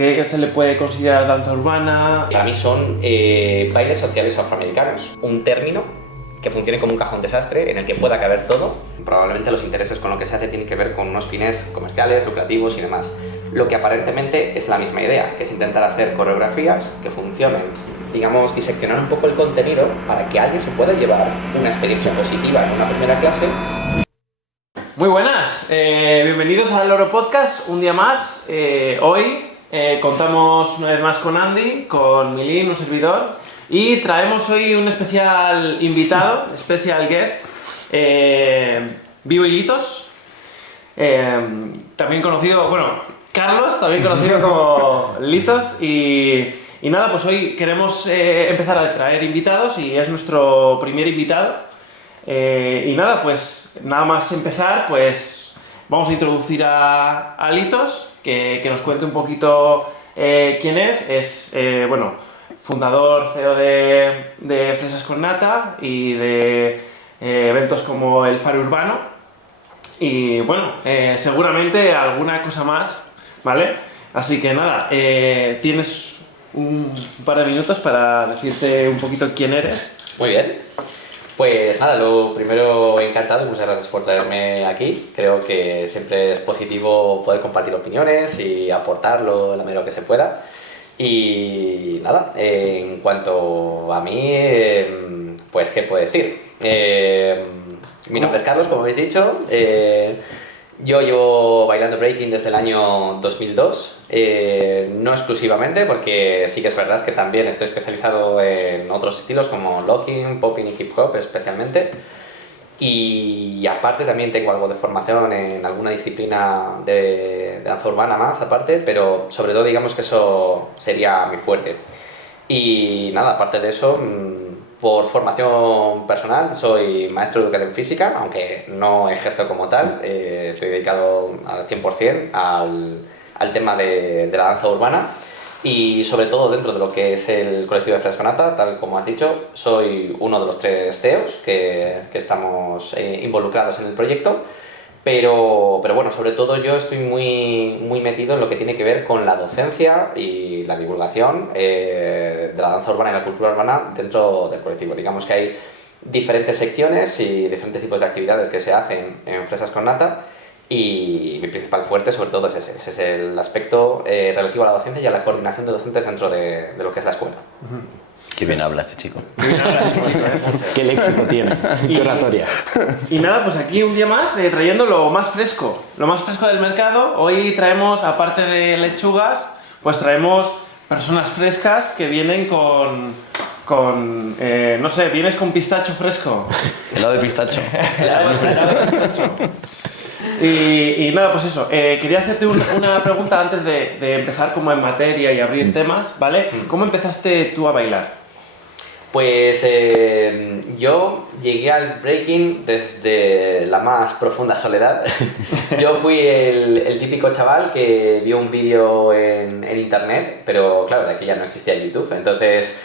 ¿Qué se le puede considerar danza urbana? Para mí son bailes sociales afroamericanos, un término que funcione como un cajón desastre en el que pueda caber todo. Probablemente los intereses con lo que se hace tienen que ver con unos fines comerciales, lucrativos y demás. Lo que aparentemente es la misma idea, que es intentar hacer coreografías que funcionen, digamos, diseccionar un poco el contenido para que alguien se pueda llevar una experiencia positiva en una primera clase. Muy buenas, bienvenidos al Loro Podcast, un día más. Hoy contamos una vez más con Andy, con Milín, un servidor, y traemos hoy un especial invitado, special guest, Vivo Hilitos, también conocido, bueno, Carlos, también conocido como Litos, y nada, pues hoy queremos empezar a traer invitados y es nuestro primer invitado. Y nada, pues nada más empezar, pues vamos a introducir a Litos, que nos cuente un poquito quién es. Bueno, fundador, CEO de Fresas con Nata y de eventos como el Faro Urbano. Y bueno, seguramente alguna cosa más, ¿vale? Así que nada, tienes un par de minutos para decirte un poquito quién eres. Muy bien. Pues nada, lo primero, encantado, muchas gracias por traerme aquí. Creo que siempre es positivo poder compartir opiniones y aportar la medida que se pueda. Y nada, en cuanto a mí, pues ¿qué puedo decir? Mi nombre es Carlos, como habéis dicho. Yo llevo bailando breaking desde el año 2002, no exclusivamente, porque sí que es verdad que también estoy especializado en otros estilos como locking, popping y hip hop especialmente. Y aparte también tengo algo de formación en alguna disciplina de danza urbana más aparte, pero sobre todo digamos que eso sería mi fuerte. Y nada, aparte de eso, por formación personal soy maestro de educación física, aunque no ejerzo como tal, estoy dedicado al 100% al tema de la danza urbana y sobre todo dentro de lo que es el colectivo de Fresas con Nata, tal como has dicho, soy uno de los 3 CEOs que estamos involucrados en el proyecto. Pero bueno, sobre todo yo estoy muy metido en lo que tiene que ver con la docencia y la divulgación de la danza urbana y la cultura urbana dentro del colectivo. Digamos que hay diferentes secciones y diferentes tipos de actividades que se hacen en Fresas con Nata y mi principal fuerte sobre todo es ese es el aspecto relativo a la docencia y a la coordinación de docentes dentro de lo que es la escuela. Qué bien habla este chico. Qué léxico tiene, qué oratoria. Y nada, pues aquí un día más trayendo lo más fresco del mercado. Hoy traemos, aparte de lechugas, pues traemos personas frescas que vienen con no sé, vienes con pistacho fresco. Helado de pistacho. Helado de pistacho. Y nada, pues eso, quería hacerte una pregunta antes de empezar como en materia y abrir temas, ¿vale? ¿Cómo empezaste tú a bailar? Pues yo llegué al breaking desde la más profunda soledad. Yo fui el típico chaval que vio un vídeo en internet, pero claro, de aquí ya no existía YouTube, entonces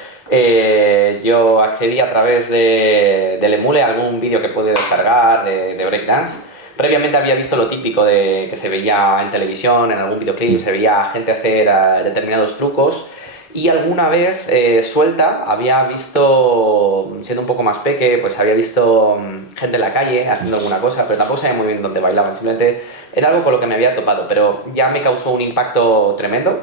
yo accedí a través del Emule a algún vídeo que pude descargar de breakdance. Previamente había visto lo típico de que se veía en televisión, en algún videoclip, se veía gente hacer determinados trucos. Y alguna vez suelta había visto, siendo un poco más peque, pues había visto gente en la calle haciendo alguna cosa, pero tampoco sabía muy bien dónde bailaban, simplemente era algo con lo que me había topado, pero ya me causó un impacto tremendo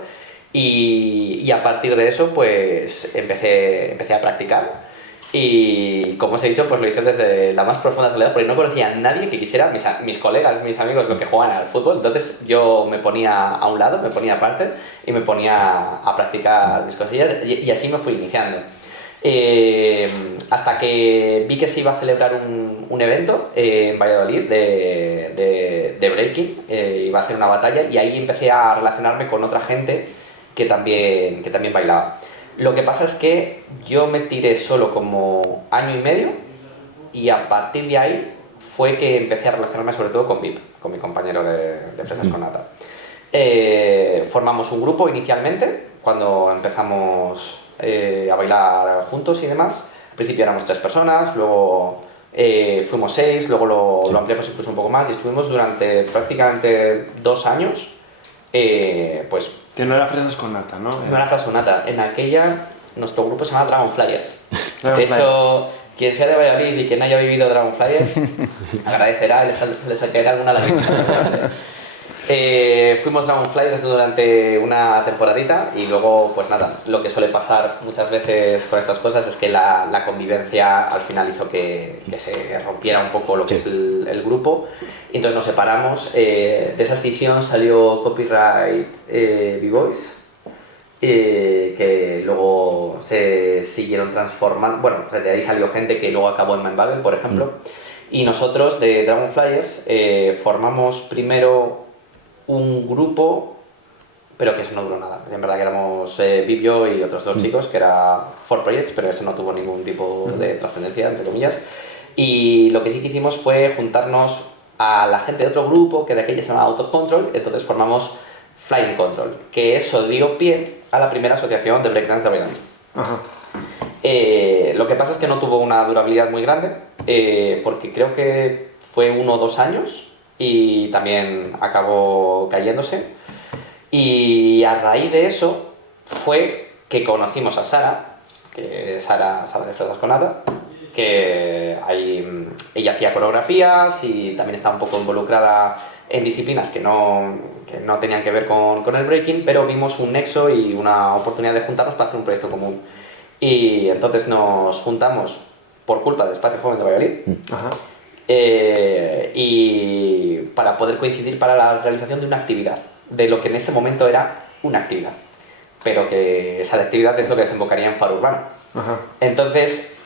y a partir de eso pues empecé a practicar. Y como os he dicho, pues lo hice desde la más profunda soledad porque no conocía a nadie que quisiera, mis colegas, mis amigos, los que juegan al fútbol. Entonces yo me ponía a un lado, me ponía aparte y me ponía a practicar mis cosillas y así me fui iniciando. Hasta que vi que se iba a celebrar un evento en Valladolid de breaking, iba a ser una batalla y ahí empecé a relacionarme con otra gente que también bailaba. Lo que pasa es que yo me tiré solo como año y medio y a partir de ahí fue que empecé a relacionarme sobre todo con VIP, con mi compañero de Fresas con Nata. Formamos un grupo inicialmente cuando empezamos a bailar juntos y demás. Al principio éramos 3 personas, luego fuimos 6, luego lo ampliamos incluso un poco más y estuvimos durante prácticamente 2 años pues Que no era fresas con nata, ¿no? No era Frasonata. En aquella, nuestro grupo se llama Dragonflyers. Dragon De Flyers. hecho, quien sea de Valladolid y quien haya vivido Dragonflyers, agradecerá y le sacará alguna lágrima. Fuimos Dragonflyers durante una temporadita y luego, pues nada, lo que suele pasar muchas veces con estas cosas es que la convivencia al final hizo que se rompiera un poco lo que es el grupo. Y entonces nos separamos. De esa escisión salió Copyright B-Boys, que luego se siguieron transformando. Bueno, de ahí salió gente que luego acabó en Mindbabel, por ejemplo. Y nosotros de Dragonflyers formamos primero un grupo, pero que eso no duró nada. En verdad que éramos Viv, yo y otros dos chicos, que era 4Projects, pero eso no tuvo ningún tipo de trascendencia, entre comillas. Y lo que sí que hicimos fue juntarnos a la gente de otro grupo, que de aquella se llamaba Out of Control, entonces formamos Flying Control, que eso dio pie a la primera asociación de breakdance de Valladolid. Ajá. Lo que pasa es que no tuvo una durabilidad muy grande, porque creo que fue 1 o 2 años y también acabó cayéndose. Y a raíz de eso fue que conocimos a Sara, que es Sara de Fresas con Nata, que ahí, ella hacía coreografías y también estaba un poco involucrada en disciplinas que no tenían que ver con el breaking, pero vimos un nexo y una oportunidad de juntarnos para hacer un proyecto común. Y entonces nos juntamos por culpa del Espacio Joven de Valladolid. Ajá. Y para poder coincidir para la realización de una actividad, de lo que en ese momento era una actividad, pero que esa actividad es lo que desembocaría en Faro Urbano. Ajá. Entonces,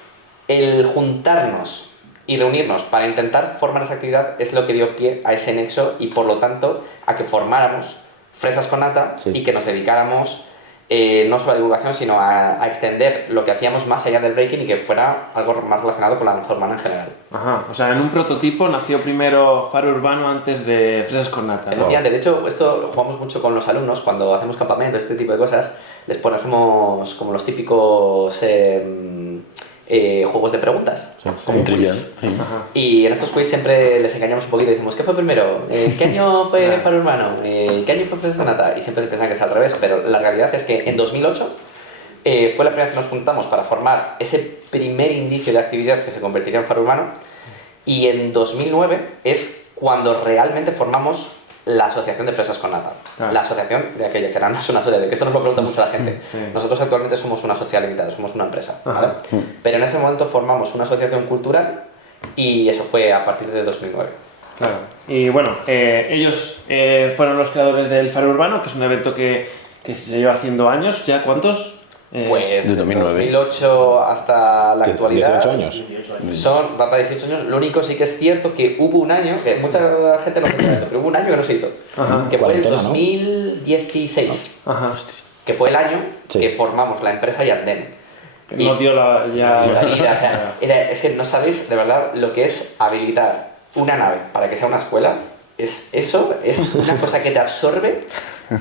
el juntarnos y reunirnos para intentar formar esa actividad es lo que dio pie a ese nexo y por lo tanto a que formáramos Fresas con Nata y que nos dedicáramos no solo a divulgación, sino a extender lo que hacíamos más allá del breaking y que fuera algo más relacionado con la danza urbana en general. Ajá. O sea, en un prototipo nació primero Faro Urbano antes de Fresas con Nata, ¿no? Efectivamente, de hecho, esto lo jugamos mucho con los alumnos cuando hacemos campamentos, este tipo de cosas, les ponemos como los típicos juegos de preguntas, como un quiz. Ajá. Y en estos quiz siempre les engañamos un poquito y decimos, ¿qué fue primero? ¿Qué año fue Faro Urbano? ¿Qué año fue Fresas con Nata? Y siempre se piensan que es al revés, pero la realidad es que en 2008 fue la primera vez que nos juntamos para formar ese primer indicio de actividad que se convertiría en Faro Urbano, y en 2009 es cuando realmente formamos la asociación de Fresas con Nata. Ah. La asociación de aquella, que ahora no es una asociación, que esto nos lo pregunta mucho la gente. Sí. Nosotros actualmente somos una sociedad limitada, somos una empresa, Ajá. ¿vale? Pero en ese momento formamos una asociación cultural y eso fue a partir de 2009. Claro. Y bueno, ellos fueron los creadores del Faro Urbano, que es un evento que se lleva haciendo años. ¿Ya cuántos? Pues desde desde 2009. 2008 hasta la actualidad 18 años. va para 18 años. Lo único sí que es cierto que hubo un año, que mucha gente no piensa esto, pero hubo un año que no se hizo, Ajá. que fue el Cuarentena, ¿no? 2016, Ajá. que fue el año Sí. que formamos la empresa Yanden. No dio la... Ya... O sea, es que no sabéis de verdad lo que es habilitar una nave para que sea una escuela. Eso es una cosa que te absorbe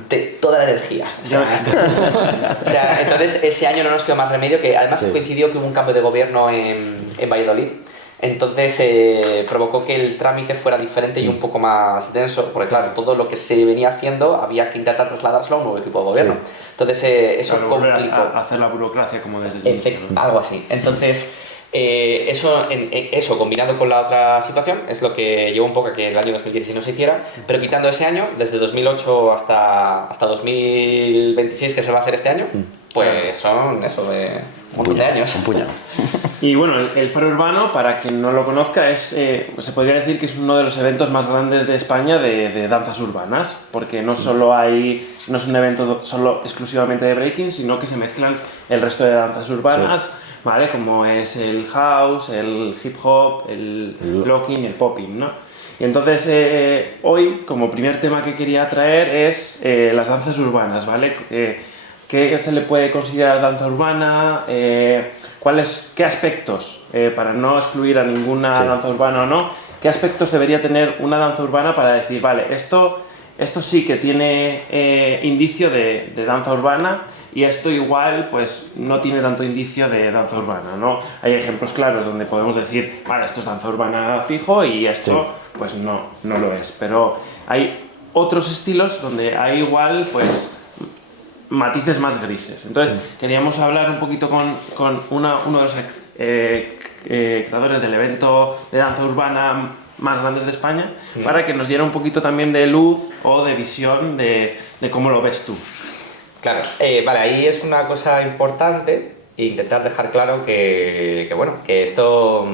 de toda la energía. O sea, entonces ese año no nos quedó más remedio, que además Sí. coincidió que hubo un cambio de gobierno en Valladolid. Entonces provocó que el trámite fuera diferente y un poco más denso, porque claro, todo lo que se venía haciendo había que intentar trasladárselo a un nuevo equipo de gobierno. Entonces eso Claro, volver complicó. a hacer la burocracia como desde el inicio, ¿no? Algo así. Entonces, eso combinado con la otra situación es lo que llevó un poco a que el año 2016 no se hiciera, pero quitando ese año, desde 2008 hasta 2026, que se va a hacer este año, pues son eso de un montón de años. Un puñado. Y bueno, el Faro Urbano, para quien no lo conozca, se podría decir que es uno de los eventos más grandes de España de danzas urbanas, porque no solo no es un evento solo exclusivamente de breaking, sino que se mezclan el resto de danzas urbanas, ¿vale? Como es el house, el hip hop, el locking y el popping, ¿no? Y entonces hoy, como primer tema que quería traer es las danzas urbanas, ¿vale? ¿Qué se le puede considerar danza urbana? ¿Qué aspectos, para no excluir a ninguna danza urbana o no, qué aspectos debería tener una danza urbana para decir, vale, esto sí que tiene indicio de danza urbana y esto igual pues no tiene tanto indicio de danza urbana, ¿no? Hay ejemplos claros donde podemos decir, vale, esto es danza urbana fijo y esto pues no lo es, pero hay otros estilos donde hay igual pues matices más grises. Entonces, queríamos hablar un poquito con uno de los creadores del evento de danza urbana más grandes de España, para que nos diera un poquito también de luz o de visión de cómo lo ves tú. Claro, vale, ahí es una cosa importante intentar dejar claro que esto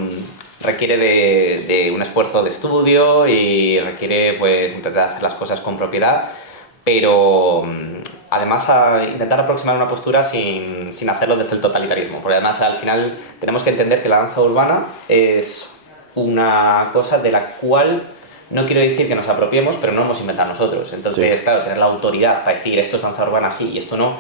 requiere de un esfuerzo de estudio y requiere pues intentar hacer las cosas con propiedad, pero además intentar aproximar una postura sin hacerlo desde el totalitarismo, porque además al final tenemos que entender que la danza urbana es una cosa de la cual no quiero decir que nos apropiemos, pero no hemos inventado nosotros. Entonces, claro, tener la autoridad para decir esto es danza urbana sí y esto no,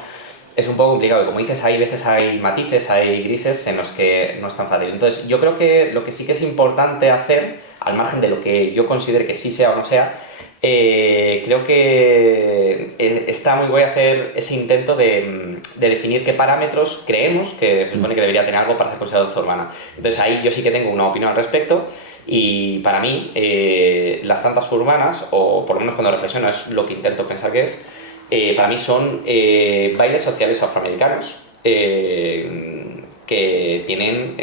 es un poco complicado. Y como dices, hay veces hay matices, hay grises en los que no es tan fácil. Entonces, yo creo que lo que sí que es importante hacer, al margen de lo que yo considere que sí sea o no sea, creo que está muy guay hacer ese intento de definir qué parámetros creemos que se supone que debería tener algo para ser considerado danza urbana. Entonces, ahí yo sí que tengo una opinión al respecto. Y para mí, las danzas urbanas, o por lo menos cuando reflexiono es lo que intento pensar que es, para mí son bailes sociales afroamericanos que tienen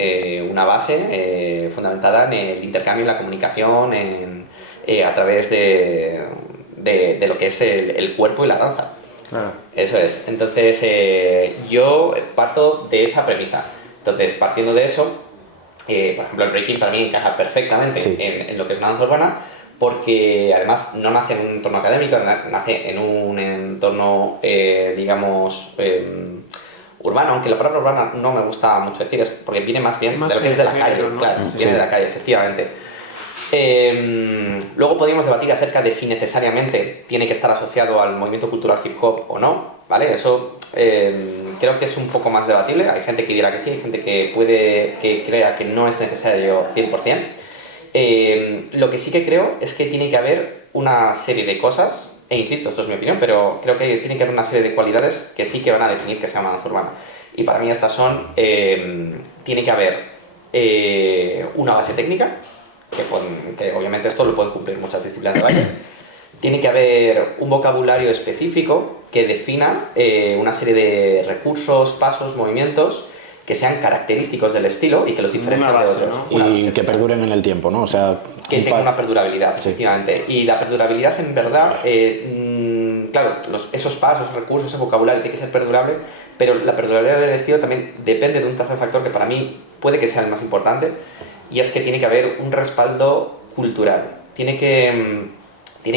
una base fundamentada en el intercambio, en la comunicación, a través de lo que es el cuerpo y la danza. Claro. Eso es. Entonces, yo parto de esa premisa. Entonces, partiendo de eso, por ejemplo, el breaking para mí encaja perfectamente en lo que es una danza urbana, porque además no nace en un entorno académico, nace en un entorno, digamos, urbano, aunque la palabra urbana no me gusta mucho decir, es porque viene más bien de lo que es de la calle, ¿no? Claro, viene de la calle, efectivamente. Luego podríamos debatir acerca de si necesariamente tiene que estar asociado al movimiento cultural hip hop o no, ¿vale? Eso creo que es un poco más debatible. Hay gente que dirá que sí, hay gente que crea que no es necesario 100%. Lo que sí que creo es que tiene que haber una serie de cosas, e insisto, esto es mi opinión, pero creo que tiene que haber una serie de cualidades que sí que van a definir que sea una danza urbana. Y para mí estas son, tiene que haber una base técnica, que obviamente esto lo pueden cumplir muchas disciplinas de baile. Tiene que haber un vocabulario específico que defina una serie de recursos, pasos, movimientos que sean característicos del estilo y que los diferencien de otros. ¿No? Y que perduren en el tiempo, ¿no? O sea, que tenga una perdurabilidad, efectivamente. Y la perdurabilidad, en verdad, claro, esos pasos, esos recursos, ese vocabulario tiene que ser perdurable, pero la perdurabilidad del estilo también depende de un tercer factor que para mí puede que sea el más importante, y es que tiene que haber un respaldo cultural. Tiene que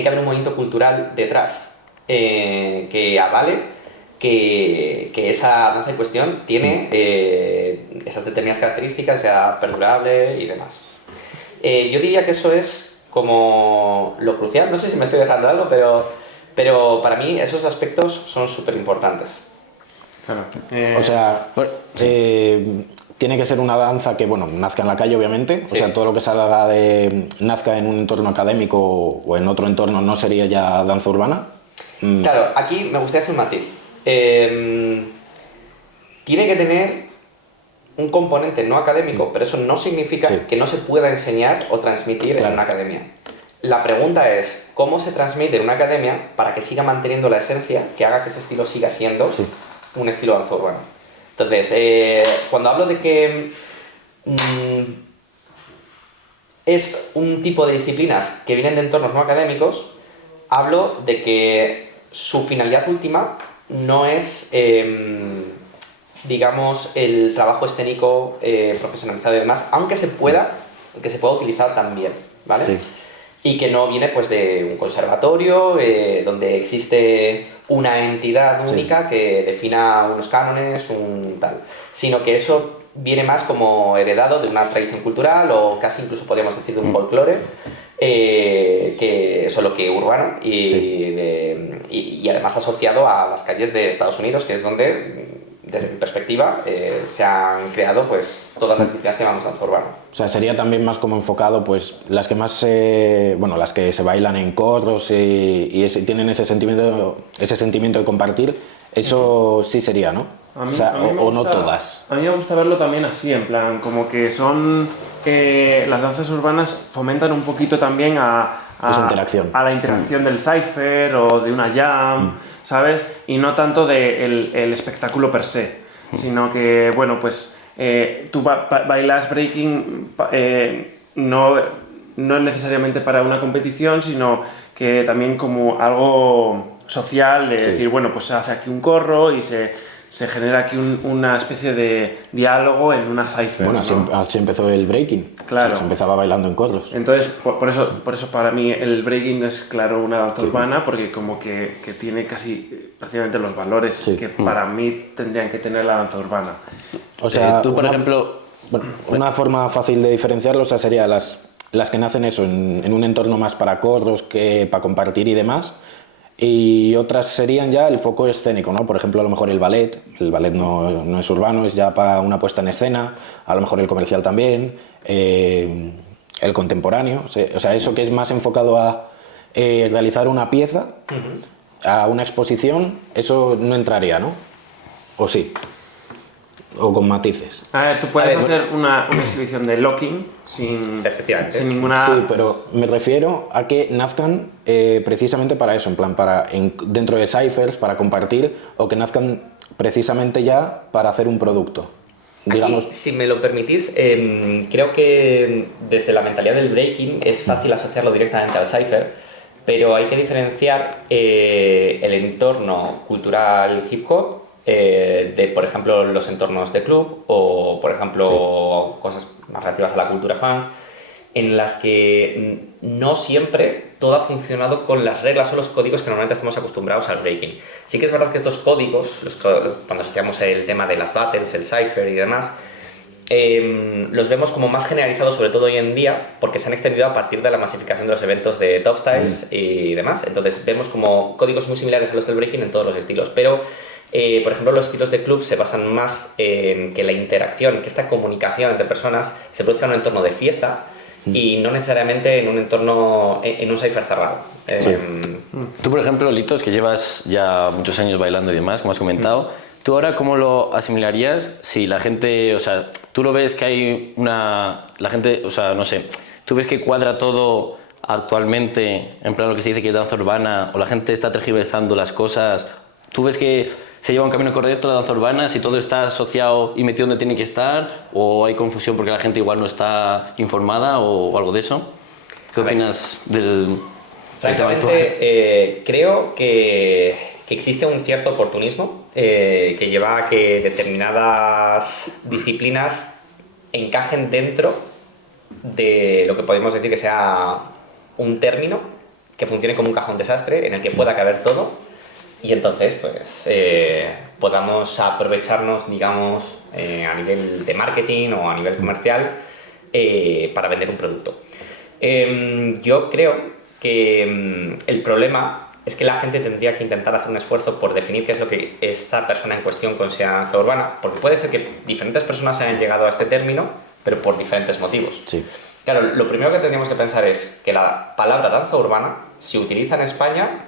haber un movimiento cultural detrás que avale que esa danza en cuestión tiene esas determinadas características, sea perdurable y demás. Yo diría que eso es como lo crucial. No sé si me estoy dejando algo, pero para mí esos aspectos son súper importantes. Claro. O sea, tiene que ser una danza que, bueno, nazca en la calle, obviamente. Sí. O sea, todo lo que salga nazca en un entorno académico o en otro entorno no sería ya danza urbana. Claro, aquí me gustaría hacer un matiz. Tiene que tener un componente no académico, pero eso no significa que no se pueda enseñar o transmitir en una academia. La pregunta es, ¿cómo se transmite en una academia para que siga manteniendo la esencia que haga que ese estilo siga siendo un estilo de danza urbana? Entonces, cuando hablo de que es un tipo de disciplinas que vienen de entornos no académicos, hablo de que su finalidad última no es, digamos, el trabajo escénico profesionalizado y demás, aunque se pueda utilizar también, ¿vale? Sí. Y que no viene pues de un conservatorio donde existe una entidad única que defina unos cánones, un tal, sino que eso viene más como heredado de una tradición cultural o casi incluso podríamos decir de un folclore, que solo que urbano y además asociado a las calles de Estados Unidos, que es donde, desde mi perspectiva, se han creado pues todas las disciplinas que llamamos danza urbana. O sea, sería también más como enfocado, pues, las que más las que se bailan en corros y tienen ese sentimiento de compartir, eso sí sería, ¿no? No todas. A mí me gusta verlo también así, en plan, como que son... las danzas urbanas fomentan un poquito también esa interacción. a la interacción del cypher o de una jam, ¿sabes? Y no tanto el espectáculo per se, sino que, bueno, pues tú bailas breaking no necesariamente para una competición, sino que también como algo social, de decir, bueno, pues se hace aquí un corro y se genera aquí una especie de diálogo en una cipher. Bueno, ¿no? así empezó el breaking. Claro. Se empezaba bailando en corros. Entonces, por eso para mí el breaking es, claro, una danza urbana, porque como que tiene casi prácticamente los valores que para mí tendrían que tener la danza urbana. O sea, tú, por ejemplo... Bueno, una forma fácil de diferenciarlos sería las que nacen eso en un entorno más para corros que para compartir y demás, y otras serían ya el foco escénico, ¿no? Por ejemplo, a lo mejor el ballet no es urbano, es ya para una puesta en escena, a lo mejor el comercial también, el contemporáneo, o sea, eso que es más enfocado a realizar una pieza, a una exposición, eso no entraría, ¿no? ¿O sí? O con matices. A ver, tú puedes hacer una exhibición de locking Efectivamente. sin ninguna... Sí, pero me refiero a que nazcan precisamente para eso, en plan, dentro de ciphers, para compartir, o que nazcan precisamente ya para hacer un producto. Digamos... Aquí, si me lo permitís, creo que desde la mentalidad del breaking es fácil asociarlo directamente al cipher, pero hay que diferenciar el entorno cultural hip hop de, por ejemplo, los entornos de club o, por ejemplo, cosas más relativas a la cultura funk, en las que no siempre todo ha funcionado con las reglas o los códigos que normalmente estamos acostumbrados al breaking. Sí que es verdad que estos códigos, cuando asociamos el tema de las battles, el cipher y demás, los vemos como más generalizados, sobre todo hoy en día, porque se han extendido a partir de la masificación de los eventos de Top Styles y demás. Entonces vemos como códigos muy similares a los del breaking en todos los estilos, pero por ejemplo, los estilos de club se basan más en que la interacción, que esta comunicación entre personas se produzca en un entorno de fiesta y no necesariamente en un entorno, en un cipher cerrado. Tú, por ejemplo, Litos, que llevas ya muchos años bailando y demás, como has comentado, ¿tú ahora cómo lo asimilarías si la gente, o sea, tú lo ves que hay la gente, o sea, no sé, tú ves que cuadra todo actualmente, en plan lo que se dice que es danza urbana, o la gente está tergiversando las cosas, tú ves que se lleva un camino correcto la danza urbana, si todo está asociado y metido donde tiene que estar, o hay confusión porque la gente igual no está informada o algo de eso? ¿Qué opinas del tema actual? Francamente, creo que existe un cierto oportunismo que lleva a que determinadas disciplinas encajen dentro de lo que podemos decir que sea un término que funcione como un cajón desastre en el que pueda caber todo. Y entonces, pues, podamos aprovecharnos, digamos, a nivel de marketing o a nivel comercial para vender un producto. Yo creo que el problema es que la gente tendría que intentar hacer un esfuerzo por definir qué es lo que esa persona en cuestión considera danza urbana, porque puede ser que diferentes personas hayan llegado a este término, pero por diferentes motivos. Sí. Claro, lo primero que tendríamos que pensar es que la palabra danza urbana se utiliza en España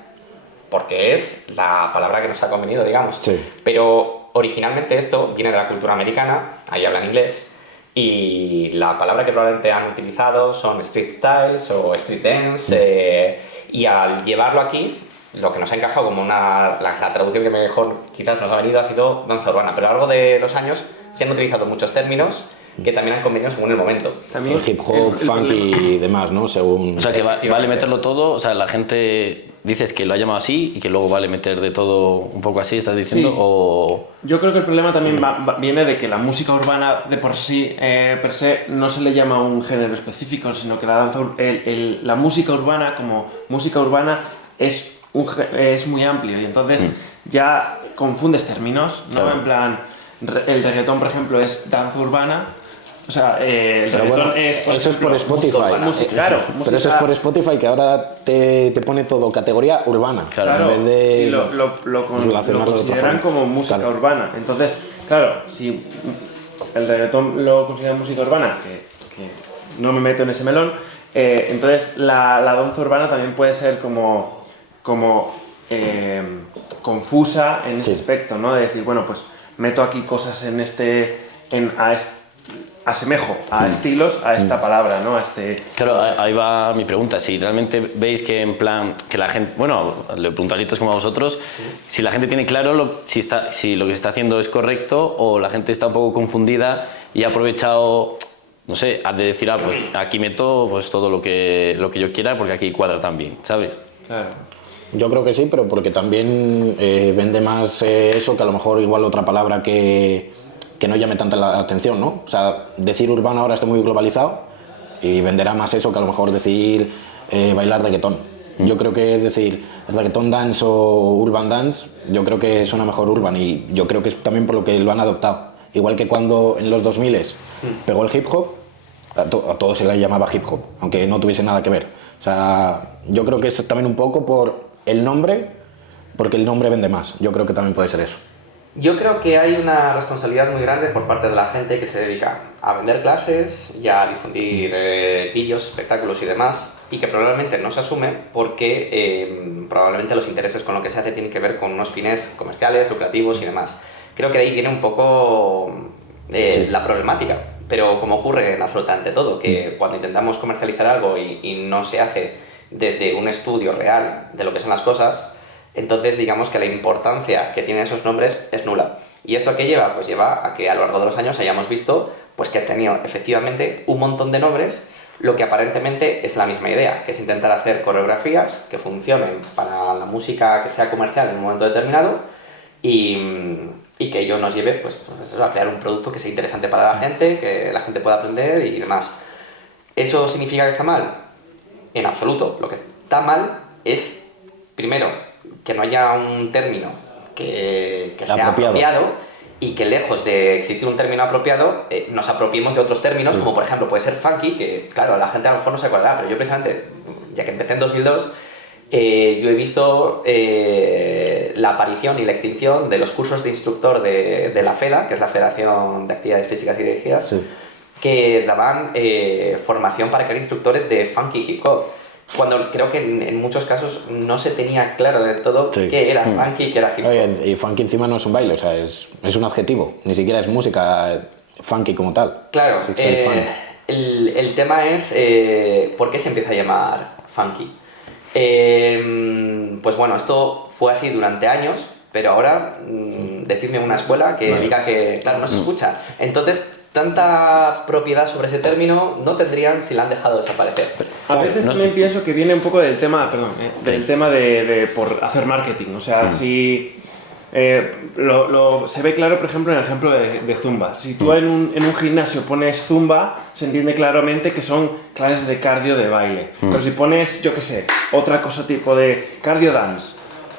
porque es la palabra que nos ha convenido, digamos. Sí. Pero originalmente esto viene de la cultura americana, ahí hablan inglés, y la palabra que probablemente han utilizado son street styles o street dance, y al llevarlo aquí, lo que nos ha encajado como la traducción que mejor quizás nos ha venido ha sido danza urbana, pero a lo largo de los años se han utilizado muchos términos que también han convenido según el momento. También El hip hop, funk y demás, ¿no? Según... O sea, que vale meterlo todo, o sea, la gente dices que lo ha llamado así y que luego vale meter de todo un poco así, estás diciendo, Sí. o... Yo creo que el problema también viene de que la música urbana de por sí, per se, no se le llama un género específico, sino que la música urbana como música urbana es muy amplio y entonces ya confundes términos, ¿no? Claro. En plan, el reggaetón, por ejemplo, es danza urbana. O sea, el Pero reggaetón bueno, es, por eso es por ejemplo, Spotify. claro, Pero eso es por Spotify, que ahora te pone todo categoría urbana. Claro, en vez de y lo relacionarlo de otra consideran forma. como música Claro. urbana. Entonces, claro, si el reggaetón lo consideran música urbana, que no me meto en ese melón, entonces la danza urbana también puede ser como confusa en ese Sí. aspecto, ¿no? De decir, bueno, pues meto aquí cosas asemejo a estilos a esta palabra, ¿no? A este... Claro, ahí va mi pregunta. Si realmente veis que en plan, que la gente, bueno, le pregunto a Litos como a vosotros, si la gente tiene claro si lo que se está haciendo es correcto o la gente está un poco confundida y ha aprovechado, no sé, de decir, pues aquí meto pues todo lo que yo quiera porque aquí cuadra también, ¿sabes? Claro. Yo creo que sí, pero porque también vende más eso que a lo mejor igual otra palabra que no llame tanta la atención, ¿no? O sea, decir urbano ahora está muy globalizado y venderá más eso que a lo mejor decir bailar reggaetón. Yo creo que decir reggaetón dance o urban dance, yo creo que suena mejor urban y yo creo que es también por lo que lo han adoptado. Igual que cuando en los 2000 pegó el hip hop, a todo se le llamaba hip hop, aunque no tuviese nada que ver. O sea, yo creo que es también un poco por el nombre, porque el nombre vende más. Yo creo que también puede ser eso. Yo creo que hay una responsabilidad muy grande por parte de la gente que se dedica a vender clases y a difundir vídeos, espectáculos y demás, y que probablemente no se asume porque probablemente los intereses con lo que se hace tienen que ver con unos fines comerciales, lucrativos y demás. Creo que de ahí viene un poco la problemática, pero como ocurre en absolutamente todo, que cuando intentamos comercializar algo y no se hace desde un estudio real de lo que son las cosas, entonces digamos que la importancia que tienen esos nombres es nula. ¿Y esto a qué lleva? Pues lleva a que a lo largo de los años hayamos visto pues que han tenido efectivamente un montón de nombres, lo que aparentemente es la misma idea, que es intentar hacer coreografías que funcionen para la música que sea comercial en un momento determinado y que ello nos lleve pues eso, a crear un producto que sea interesante para la gente, que la gente pueda aprender y demás. ¿Eso significa que está mal? En absoluto. Lo que está mal es, primero, que no haya un término que sea apropiado y que lejos de existir un término apropiado nos apropiemos de otros términos, como por ejemplo puede ser funky, que claro, la gente a lo mejor no se acordará, pero yo precisamente, ya que empecé en 2002, yo he visto la aparición y la extinción de los cursos de instructor de la FEDA, que es la Federación de Actividades Físicas y Dirigidas, que daban formación para crear instructores de funky hip hop. Cuando creo que en muchos casos no se tenía claro de todo qué era funky y qué era hip hop. Oye, y funky encima no es un baile, o sea, es un adjetivo, ni siquiera es música funky como tal. Claro, el tema es ¿por qué se empieza a llamar funky? Pues bueno, esto fue así durante años, pero ahora decidme una escuela que diga que, claro, no se escucha. Entonces, tanta propiedad sobre ese término no tendrían si la han dejado desaparecer. A veces también pienso que viene un poco del tema, del tema de por hacer marketing. O sea, si se ve claro, por ejemplo, en el ejemplo de Zumba. Si tú en un gimnasio pones Zumba, se entiende claramente que son clases de cardio de baile. Pero si pones, yo qué sé, otra cosa tipo de cardio dance,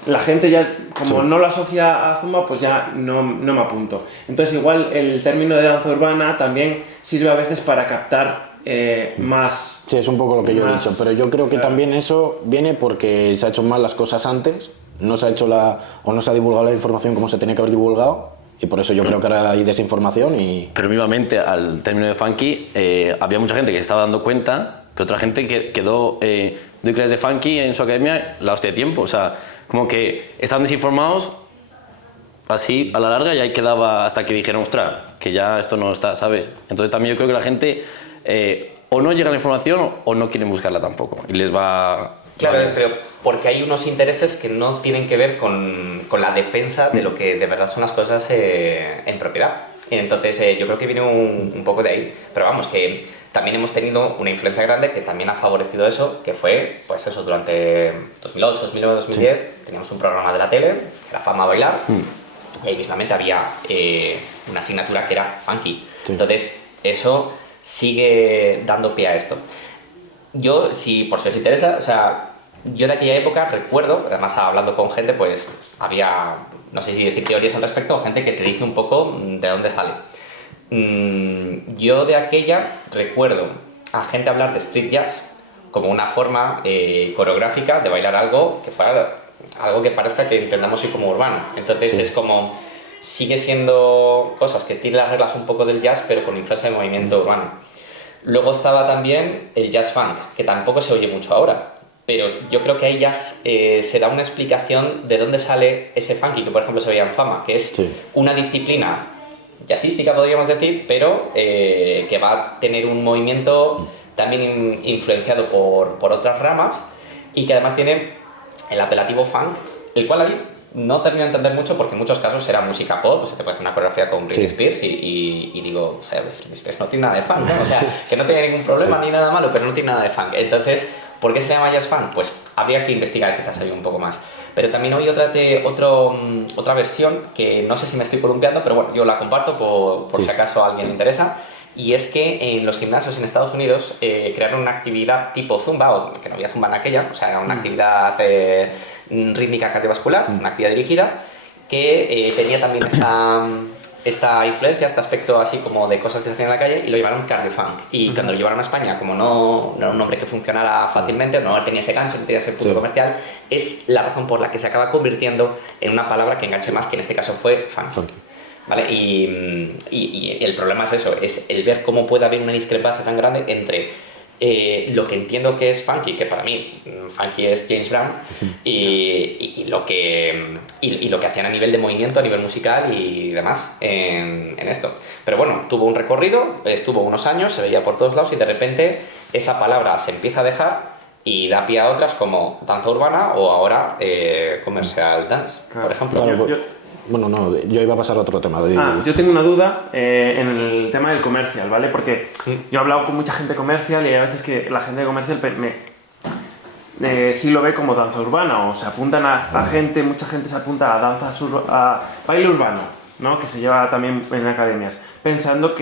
la gente ya, como no lo asocia a Zumba, pues ya no me apunto. Entonces igual el término de danza urbana también sirve a veces para captar más... Sí, es un poco lo que yo he dicho, pero yo creo que también eso viene porque se ha hecho mal las cosas antes, no se ha hecho o no se ha divulgado la información como se tenía que haber divulgado, y por eso yo creo que ahora hay desinformación y... Pero mismamente al término de funky había mucha gente que se estaba dando cuenta, pero otra gente que quedó doy clases de funky en su academia la hostia de tiempo, o sea, como que estaban desinformados así a la larga y ahí quedaba hasta que dijeron, ostras, que ya esto no está, ¿sabes? Entonces también yo creo que la gente o no llega a la información o no quieren buscarla tampoco y les va... Claro, pero porque hay unos intereses que no tienen que ver con la defensa de lo que de verdad son las cosas en propiedad. Entonces yo creo que viene un poco de ahí. Pero vamos, que también hemos tenido una influencia grande que también ha favorecido eso, que fue, pues eso, durante 2008, 2009, 2010, teníamos un programa de la tele, que era Fama Bailar, y ahí mismamente había una asignatura que era funky. Entonces eso sigue dando pie a esto. Yo, por si os interesa, o sea, yo de aquella época recuerdo, además hablando con gente, pues había, no sé si decir teorías al respecto, o gente que te dice un poco de dónde sale. Yo de aquella recuerdo a gente hablar de street jazz como una forma coreográfica de bailar algo que fuera algo que parezca que entendamos hoy como urbano. Entonces es como, sigue siendo cosas que tienen las reglas un poco del jazz, pero con influencia de movimiento urbano. Luego estaba también el jazz funk, que tampoco se oye mucho ahora, pero yo creo que ahí ya se da una explicación de dónde sale ese funky, que por ejemplo se veía en Fama, que es una disciplina jazzística, podríamos decir, pero que va a tener un movimiento también influenciado por otras ramas y que además tiene el apelativo funk, el cual ahí no termino de entender mucho porque en muchos casos era música pop, pues se te puede hacer una coreografía con Britney Spears y digo, o sea, Britney Spears no tiene nada de funk, ¿no? O sea, que no tiene ningún problema ni nada malo, pero no tiene nada de funk. Entonces, ¿por qué se llama jazz funk? Pues habría que investigar quizás ahí un poco más. Pero también oí otra versión que no sé si me estoy columpiando, pero bueno, yo la comparto por si acaso a alguien le interesa. Y es que en los gimnasios en Estados Unidos crearon una actividad tipo zumba, o que no había zumba en aquella, o sea, era una actividad rítmica cardiovascular, una actividad dirigida, que tenía también esta influencia, este aspecto así como de cosas que se hacían en la calle, y lo llamaron cardiofunk. Y cuando lo llevaron a España, como no era un nombre que funcionara fácilmente, no tenía ese gancho, no tenía ese punto comercial, es la razón por la que se acaba convirtiendo en una palabra que enganche más, que en este caso fue funk. ¿Vale? Y el problema es eso, es el ver cómo puede haber una discrepancia tan grande entre lo que entiendo que es funky, que para mí funky es James Brown, y lo que hacían a nivel de movimiento, a nivel musical y demás en esto. Pero bueno, tuvo un recorrido, estuvo unos años, se veía por todos lados y de repente esa palabra se empieza a dejar y da pie a otras como danza urbana o ahora commercial dance, por ejemplo. Claro, bueno, no, yo iba a pasar a otro tema. Yo tengo una duda en el tema del comercial, ¿vale? Porque yo he hablado con mucha gente comercial y hay veces que la gente de comercial sí lo ve como danza urbana, o se apuntan a gente, mucha gente se apunta a baile urbano, ¿no? Que se lleva también en academias, pensando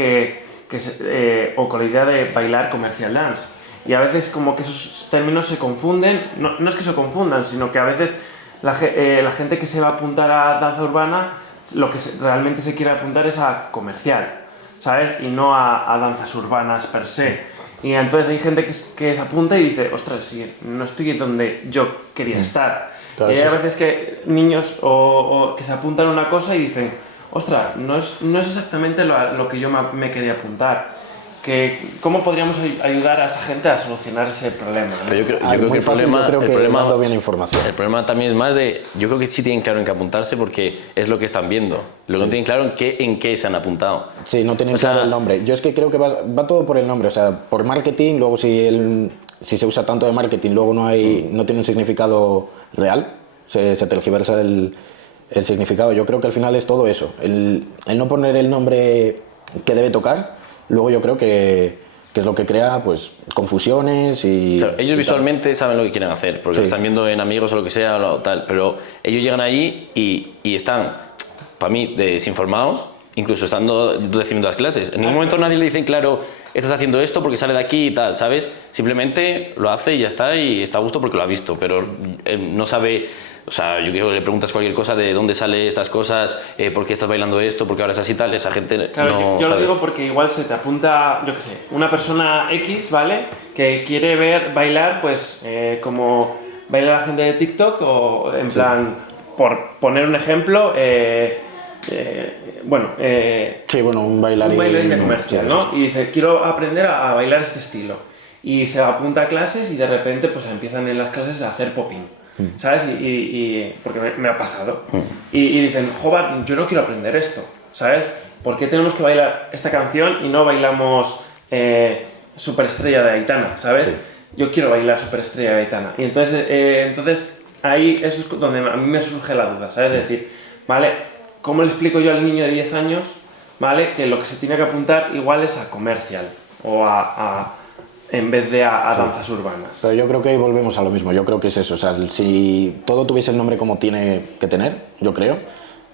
o con la idea de bailar comercial dance. Y a veces como que esos términos se confunden, no es que se confundan, sino que a veces la gente que se va a apuntar a danza urbana, lo que realmente se quiere apuntar es a comercial, ¿sabes? Y no a danzas urbanas per se. Y entonces hay gente que se apunta y dice, ostras, sí, no estoy donde yo quería estar. Claro, y hay a veces que niños o que se apuntan a una cosa y dicen, ostras, no es exactamente lo que yo me quería apuntar. ¿Cómo podríamos ayudar a esa gente a solucionar ese problema, ¿no? Pero yo creo que el problema dando bien la información. El problema también es más de, yo creo que sí tienen claro en qué apuntarse porque es lo que están viendo. Lo que no tienen claro en qué se han apuntado. Sí, no tienen claro el nombre. Yo es que creo que va todo por el nombre, o sea, por marketing, luego si se usa tanto de marketing, luego no tiene un significado real, se tergiversa el significado. Yo creo que al final es todo eso, el no poner el nombre que debe tocar. Luego yo creo que es lo que crea pues confusiones y... Claro, ellos visualmente saben lo que quieren hacer, porque lo están viendo en amigos o lo que sea, o tal, pero ellos llegan allí y están, para mí, desinformados, incluso estando recibiendo las clases. En ningún momento nadie le dice, claro, estás haciendo esto porque sale de aquí y tal, ¿sabes? Simplemente lo hace y ya está, y está a gusto porque lo ha visto, pero no sabe... O sea, yo creo que le preguntas cualquier cosa de dónde sale estas cosas, por qué estás bailando esto, por qué hablas así tal, esa gente claro, no yo sabe. lo digo porque igual se te apunta, yo qué sé, una persona X, ¿vale? Que quiere bailar, pues, como baila la gente de TikTok o en plan, por poner un ejemplo, un bailarín de comercial, ¿no? Y dice, quiero aprender a bailar este estilo. Y se apunta a clases y de repente pues empiezan en las clases a hacer popping. ¿Sabes? Porque me ha pasado. Y dicen, joder, yo no quiero aprender esto, ¿sabes? ¿Por qué tenemos que bailar esta canción y no bailamos Superestrella de Aitana, ¿sabes? Sí. Yo quiero bailar Superestrella de Aitana. Y entonces ahí eso es donde a mí me surge la duda, ¿sabes? Es decir, ¿vale? ¿Cómo le explico yo al niño de 10 años, ¿vale? Que lo que se tiene que apuntar igual es a comercial o en vez de a danzas urbanas. Pero yo creo que ahí volvemos a lo mismo, yo creo que es eso, o sea, si todo tuviese el nombre como tiene que tener, yo creo,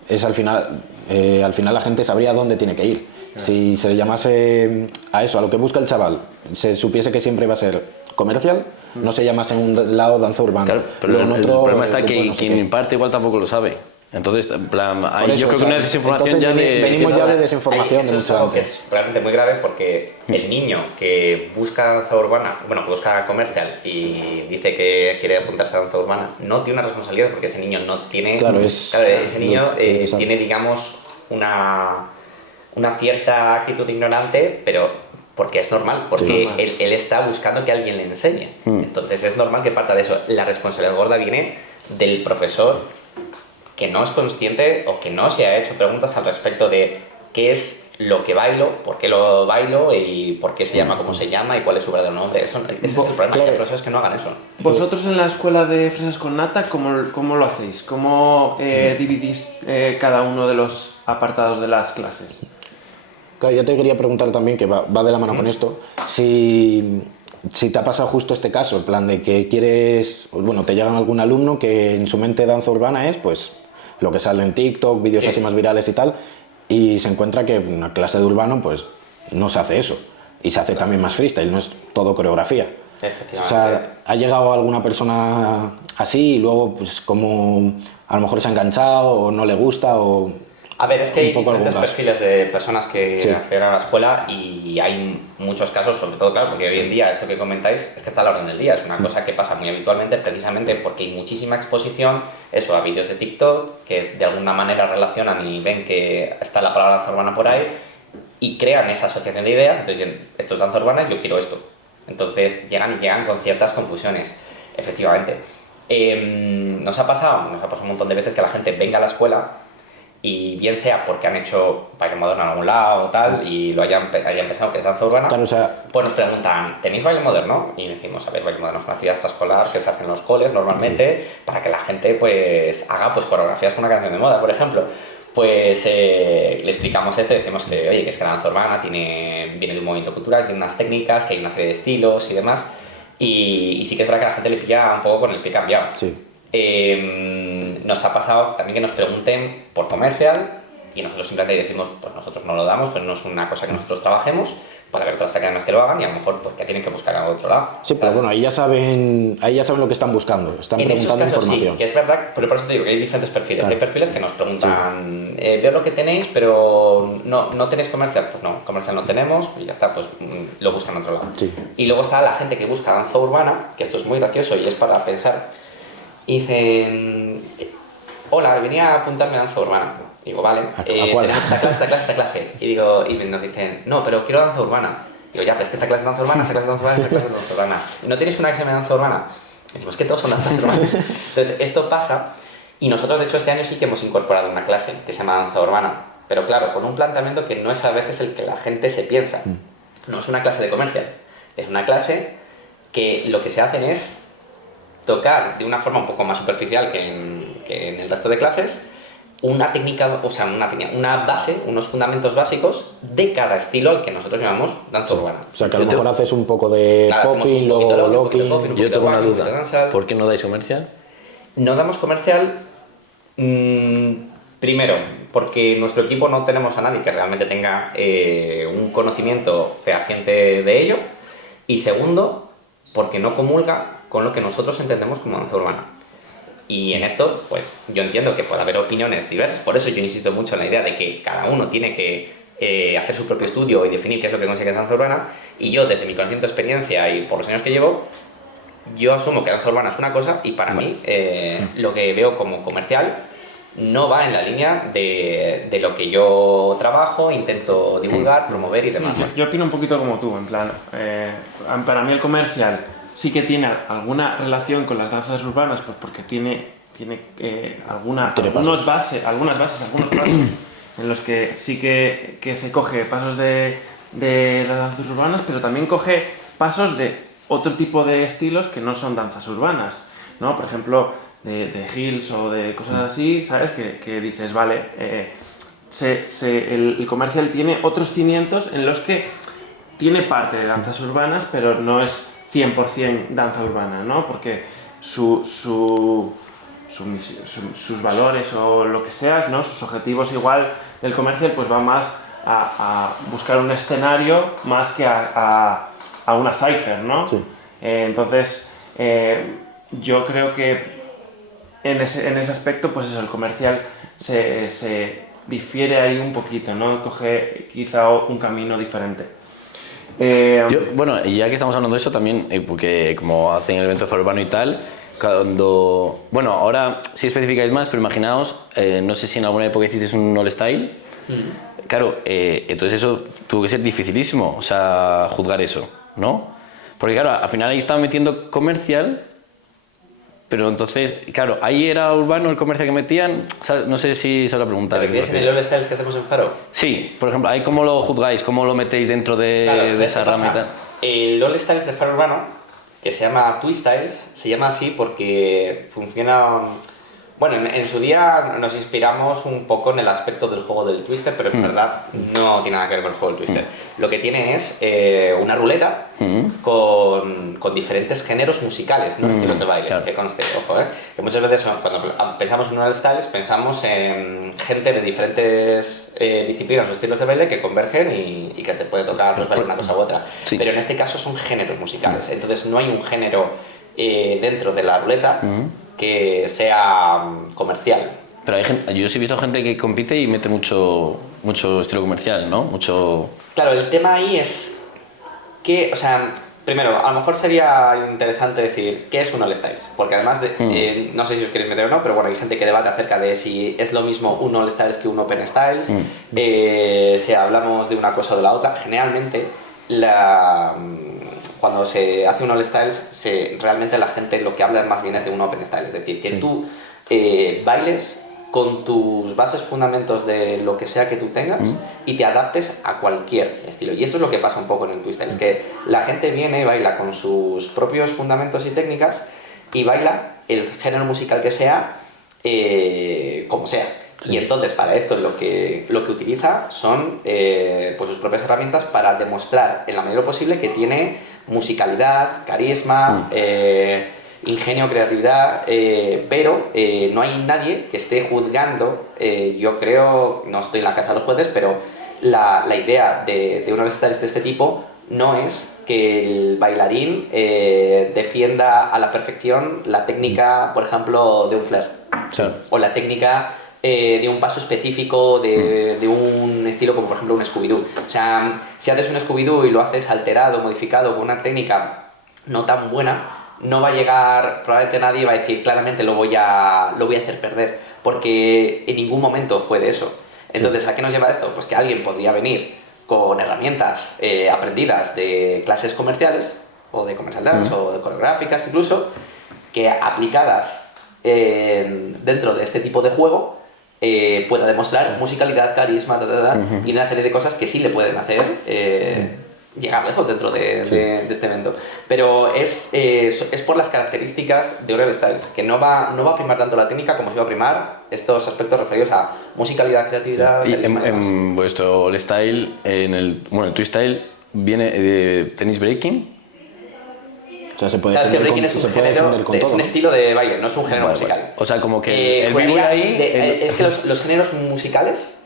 es al final la gente sabría dónde tiene que ir. Claro. Si se le llamase a eso, a lo que busca el chaval, se supiese que siempre va a ser comercial, no se llamase en un lado danza urbana. Claro, pero el problema está que quien imparte igual tampoco lo sabe. Entonces, en plan, ahí yo creo que una desinformación ya de... Venimos ya de desinformación de mucho antes. Es realmente muy grave porque el niño que busca danza urbana, bueno, que busca comercial y dice que quiere apuntarse a danza urbana, no tiene una responsabilidad porque ese niño no tiene... Claro, ese niño tiene, digamos, una cierta actitud ignorante, pero porque es normal, porque él está buscando que alguien le enseñe. Entonces es normal que parta de eso. La responsabilidad gorda viene del profesor que no es consciente o que no se ha hecho preguntas al respecto de qué es lo que bailo, por qué lo bailo y por qué se llama como se llama y cuál es su verdadero nombre. Ese es el problema, que hay profesores que no hagan eso. Vosotros en la escuela de Fresas con Nata, ¿cómo lo hacéis? ¿Cómo dividís cada uno de los apartados de las clases? Claro, yo te quería preguntar también, que va de la mano con esto, si te ha pasado justo este caso, en plan de que quieres, bueno, te llega algún alumno que en su mente danza urbana es pues lo que sale en TikTok, vídeos así más virales y tal, y se encuentra que en una clase de urbano pues no se hace eso, y se hace también más freestyle, no es todo coreografía. Efectivamente. O sea, ¿ha llegado alguna persona así y luego pues como a lo mejor se ha enganchado o no le gusta o...? A ver, es que hay Un poco diferentes algún caso. perfiles de personas que Sí. acceden a la escuela y hay muchos casos, sobre todo, claro, porque hoy en día esto que comentáis es que está a la orden del día, es una cosa que pasa muy habitualmente precisamente porque hay muchísima exposición, eso, a vídeos de TikTok que de alguna manera relacionan y ven que está la palabra danza urbana por ahí y crean esa asociación de ideas, entonces dicen, esto es danza urbana, yo quiero esto. Entonces llegan con ciertas confusiones, efectivamente. Nos ha pasado un montón de veces que la gente venga a la escuela y bien sea porque han hecho baile moderno en algún lado o tal y lo hayan pensado que es danza urbana, Claro, o sea, pues nos preguntan, ¿tenéis baile moderno? Y decimos, a ver, baile moderno es una actividad extraescolar que se hace en los coles normalmente para que la gente pues haga pues coreografías con una canción de moda, por ejemplo. Pues le explicamos esto y decimos que, oye, que es que la danza urbana viene de un movimiento cultural, tiene unas técnicas, que hay una serie de estilos y demás, y sí que es verdad que a la gente le pilla un poco con el pie cambiado. sí. Nos ha pasado también que nos pregunten por comercial y nosotros simplemente decimos, pues nosotros no lo damos, pues no es una cosa que nosotros trabajemos, puede haber otras academias que lo hagan y a lo mejor porque tienen que buscar a otro lado. Sí, pero bueno, ahí ya saben lo que están buscando, están En esos preguntando casos información. sí, que es verdad, pero por eso te digo que hay diferentes perfiles. Claro. Hay perfiles que nos preguntan, veo lo que tenéis, pero no tenéis comercial. Pues no, comercial no tenemos y ya está, pues lo buscan en otro lado. Sí. Y luego está la gente que busca danza urbana, que esto es muy gracioso y es para pensar, y dicen, hola, venía a apuntarme a danza urbana. Digo, vale, ¿A cuál? tenemos esta clase. Y nos dicen, no, pero quiero danza urbana. Digo, ya, pero es que esta clase de danza urbana, esta clase de danza urbana, esta clase de danza urbana. ¿No tenéis una examen de danza urbana? Y decimos, que todos son danzas urbanas. Entonces, esto pasa, y nosotros, de hecho, este año sí que hemos incorporado una clase que se llama danza urbana. Pero claro, con un planteamiento que no es a veces el que la gente se piensa. No es una clase de comercial, es una clase que lo que se hacen es tocar de una forma un poco más superficial que en el resto de clases una técnica, o sea, una base, unos fundamentos básicos de cada estilo al que nosotros llamamos danza urbana. O sea, que a lo mejor haces un poco de Claro, hacemos popping, un poquito luego de locking, un poquito de locking. popping, un Yo tengo una poquito de duda. dancehall. ¿Por qué no dais comercial? No damos comercial, primero, porque en nuestro equipo no tenemos a nadie que realmente tenga un conocimiento fehaciente de ello. Y segundo, porque no comulga con lo que nosotros entendemos como danza urbana. Y en esto, pues yo entiendo que puede haber opiniones diversas, por eso yo insisto mucho en la idea de que cada uno tiene que hacer su propio estudio y definir qué es lo que consigue que es danza urbana. Y yo, desde mi conocimiento, experiencia y por los años que llevo, yo asumo que danza urbana es una cosa y para mí lo que veo como comercial no va en la línea de lo que yo trabajo, intento divulgar, promover y demás. Yo opino un poquito como tú, en plan, para mí el comercial sí que tiene alguna relación con las danzas urbanas, pues porque tiene algunas bases en los que sí que se coge pasos de las danzas urbanas, pero también coge pasos de otro tipo de estilos que no son danzas urbanas, ¿no? Por ejemplo, de hills o de cosas así, ¿sabes? Que dices, vale, el comercial tiene otros cimientos en los que tiene parte de danzas urbanas, pero no es 100% danza urbana, ¿no? Porque sus valores o lo que sea, ¿no? Sus objetivos igual del comercial pues va más a buscar un escenario más que a una cipher, ¿no? Sí. Entonces, yo creo que en ese aspecto, pues eso, el comercial se difiere ahí un poquito, ¿no? Coge quizá un camino diferente. Bueno, y ya que estamos hablando de eso también, porque como hacen el evento urbano y tal, bueno, ahora sí especificáis más, pero imaginaos, no sé si en alguna época hicisteis un all style. Claro, entonces eso tuvo que ser dificilísimo, o sea, juzgar eso, ¿no? Porque claro, al final ahí estaba metiendo comercial Pero entonces, claro, ahí era urbano el comercio que metían. No sé si se lo preguntar. ¿Pero qué es en el All Styles que hacemos en Faro? Sí, por ejemplo, ahí cómo lo juzgáis, cómo lo metéis dentro Claro, de esa rama y tal. El All Styles de Faro Urbano, que se llama Twist Styles, se llama así porque funciona... Bueno, en su día nos inspiramos un poco en el aspecto del juego del Twister, pero en verdad no tiene nada que ver con el juego del Twister. Lo que tiene es una ruleta con diferentes géneros musicales, no estilos de baile, claro. que conste, ojo, que muchas veces cuando pensamos en un All Styles pensamos en gente de diferentes disciplinas o estilos de baile que convergen y que te puede tocar pues, bailar una cosa u otra. Sí. Pero en este caso son géneros musicales, entonces no hay un género dentro de la ruleta que sea comercial. Pero hay gente, yo sí he visto gente que compite y mete mucho estilo comercial, ¿no? Mucho... Claro, el tema ahí es que, o sea, primero, a lo mejor sería interesante decir qué es un All Styles, porque además, no sé si os queréis meter o no, pero bueno, hay gente que debate acerca de si es lo mismo un All Styles que un Open Styles, si hablamos de una cosa o de la otra. Generalmente, cuando se hace un All Styles, realmente la gente lo que habla más bien es de un Open Style, es decir, que tú bailes con tus bases fundamentos de lo que sea que tú tengas y te adaptes a cualquier estilo. Y esto es lo que pasa un poco en el Twist, es que la gente viene, baila con sus propios fundamentos y técnicas y baila el género musical que sea, como sea. Sí. Y entonces para esto lo que utiliza son pues sus propias herramientas para demostrar en la medida de lo posible que tiene musicalidad, carisma, ingenio, creatividad, pero no hay nadie que esté juzgando, yo creo, no estoy en la casa de los jueces, pero la idea de un All Styles de este tipo no es que el bailarín defienda a la perfección la técnica, por ejemplo, de un flair, sí, o la técnica de un paso específico de un estilo como por ejemplo un Scooby-Doo. O sea, si haces un Scooby-Doo y lo haces alterado, modificado con una técnica no tan buena, no va a llegar, probablemente nadie va a decir claramente lo voy a hacer perder, porque en ningún momento fue de eso. Entonces, ¿a qué nos lleva esto? Pues que alguien podría venir con herramientas aprendidas de clases comerciales, o de comercial dance, o de coreográficas incluso, que aplicadas dentro de este tipo de juego pueda demostrar musicalidad, carisma, y una serie de cosas que sí le pueden hacer llegar lejos dentro de este evento. Pero es por las características de All Styles, que no va a primar tanto la técnica como si va a primar estos aspectos referidos a musicalidad, creatividad... Sí. Y en vuestro All Style, el Twist Style, ¿tenéis breaking? O sea, se puede claro, es que breaking es un género, es un estilo de baile, no es un género musical. Vale. O sea, como que el b-boy ahí... Es que los géneros musicales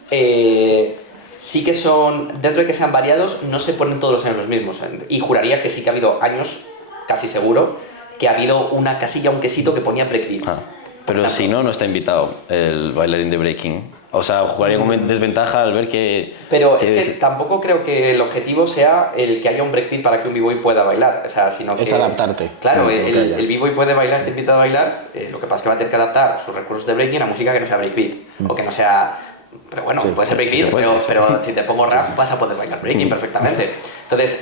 sí que son, dentro de que sean variados, no se ponen todos los años los mismos. Y juraría que sí que ha habido años, casi seguro, que ha habido una casilla, un quesito que ponía breakbeats. Pero si no está invitado el bailarín de breaking. O sea, jugaría con desventaja al ver que... Pero es que tampoco creo que el objetivo sea el que haya un breakbeat para que un b-boy pueda bailar, o sea, sino que... Es adaptarte. Claro, el b-boy puede bailar, está invitado a bailar, lo que pasa es que va a tener que adaptar sus recursos de breaking a música que no sea breakbeat, o que no sea... Pero bueno, puede ser breakbeat, pero si te pongo rap vas a poder bailar breaking perfectamente. Entonces,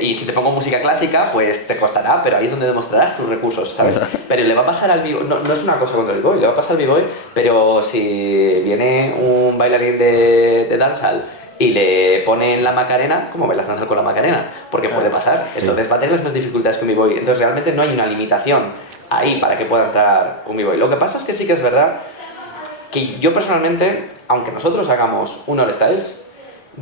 y si te pongo música clásica, pues te costará, pero ahí es donde demostrarás tus recursos, ¿sabes? Pero le va a pasar al b-boy, no es una cosa contra el b-boy, le va a pasar al b-boy, pero si viene un bailarín de dancehall y le ponen la Macarena, ¿cómo bailas dancehall con la Macarena? Porque puede pasar, entonces va a tener las mismas dificultades que un b-boy. Entonces realmente no hay una limitación ahí para que pueda entrar un b-boy. Lo que pasa es que sí que es verdad que yo personalmente, aunque nosotros hagamos un All Styles,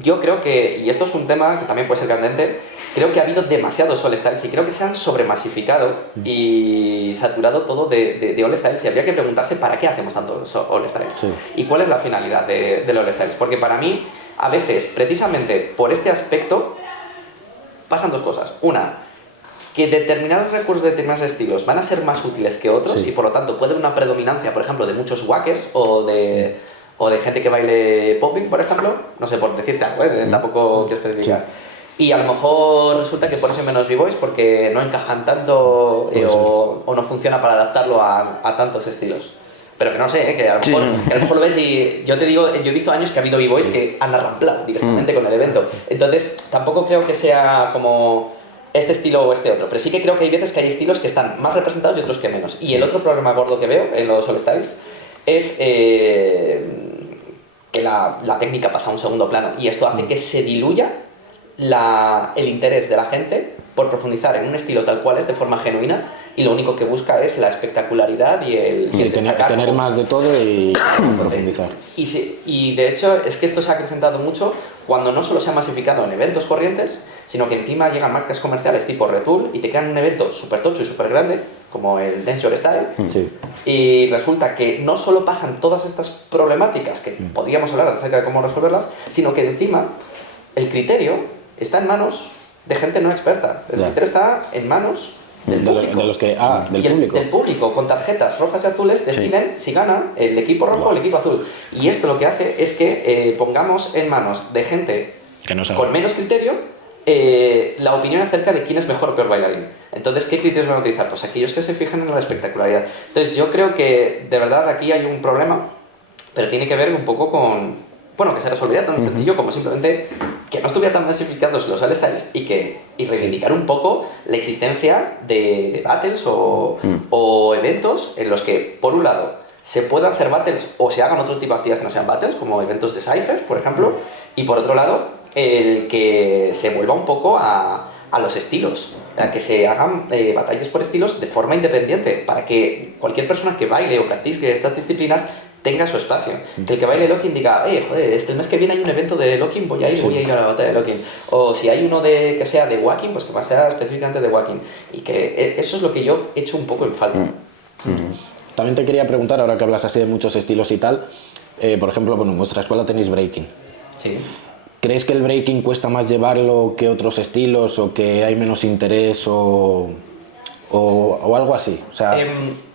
yo creo que, y esto es un tema que también puede ser candente, creo que ha habido demasiados All Styles y creo que se han sobremasificado y saturado todo de All Styles, y habría que preguntarse para qué hacemos tantos All Styles y cuál es la finalidad del All Styles, porque para mí, a veces, precisamente por este aspecto, pasan dos cosas. Una, que determinados recursos de determinados estilos van a ser más útiles que otros y por lo tanto puede haber una predominancia, por ejemplo, de muchos wackers o de gente que baile popping, por ejemplo, no sé, por decirte algo, tampoco quiero especificar. Y a lo mejor resulta que pones en menos b-boys porque no encajan tanto o no funciona para adaptarlo a tantos estilos. Pero que no sé, que a lo mejor lo ves y yo te digo, yo he visto años que ha habido b-boys que han arramplado directamente con el evento. Entonces tampoco creo que sea como este estilo o este otro. Pero sí que creo que hay veces que hay estilos que están más representados y otros que menos. Y el otro problema gordo que veo en los All Styles es que la técnica pasa a un segundo plano y esto hace que se diluya el interés de la gente por profundizar en un estilo tal cual es de forma genuina y lo único que busca es la espectacularidad y el tener más de todo y profundizar. Y de hecho es que esto se ha acrecentado mucho cuando no solo se ha masificado en eventos corrientes, sino que encima llegan marcas comerciales tipo Red Bull y te crean un evento súper tocho y súper grande, como el Dance Your Style, y resulta que no solo pasan todas estas problemáticas, que podríamos hablar acerca de cómo resolverlas, sino que encima el criterio está en manos de gente no experta. El criterio está en manos del público. Del público, con tarjetas rojas y azules, deciden si gana el equipo rojo o el equipo azul. Y esto lo que hace es que pongamos en manos de gente que no sabe, con menos criterio, la opinión acerca de quién es mejor o peor bailarín. Entonces, ¿qué criterios van a utilizar? Pues aquellos que se fijan en la espectacularidad. Entonces, yo creo que de verdad aquí hay un problema, pero tiene que ver un poco con, bueno, que se resolvería tan sencillo como simplemente que no estuvieran tan masificados los All Styles y reivindicar un poco la existencia de battles o eventos en los que, por un lado, se puedan hacer battles o se hagan otro tipo de actividades que no sean battles, como eventos de Cypher, por ejemplo, y por otro lado, el que se vuelva un poco a los estilos, a que se hagan batallas por estilos de forma independiente, para que cualquier persona que baile o practique estas disciplinas tenga su espacio. Que el que baile locking diga, joder, el mes que viene hay un evento de locking, voy a ir a la batalla de locking. O si hay uno que sea de walking, pues que sea específicamente de walking. Y que eso es lo que yo echo un poco en falta. También te quería preguntar, ahora que hablas así de muchos estilos y tal, por ejemplo, bueno, en vuestra escuela tenéis breaking. Sí. ¿Crees que el breaking cuesta más llevarlo que otros estilos o que hay menos interés o algo así? O sea,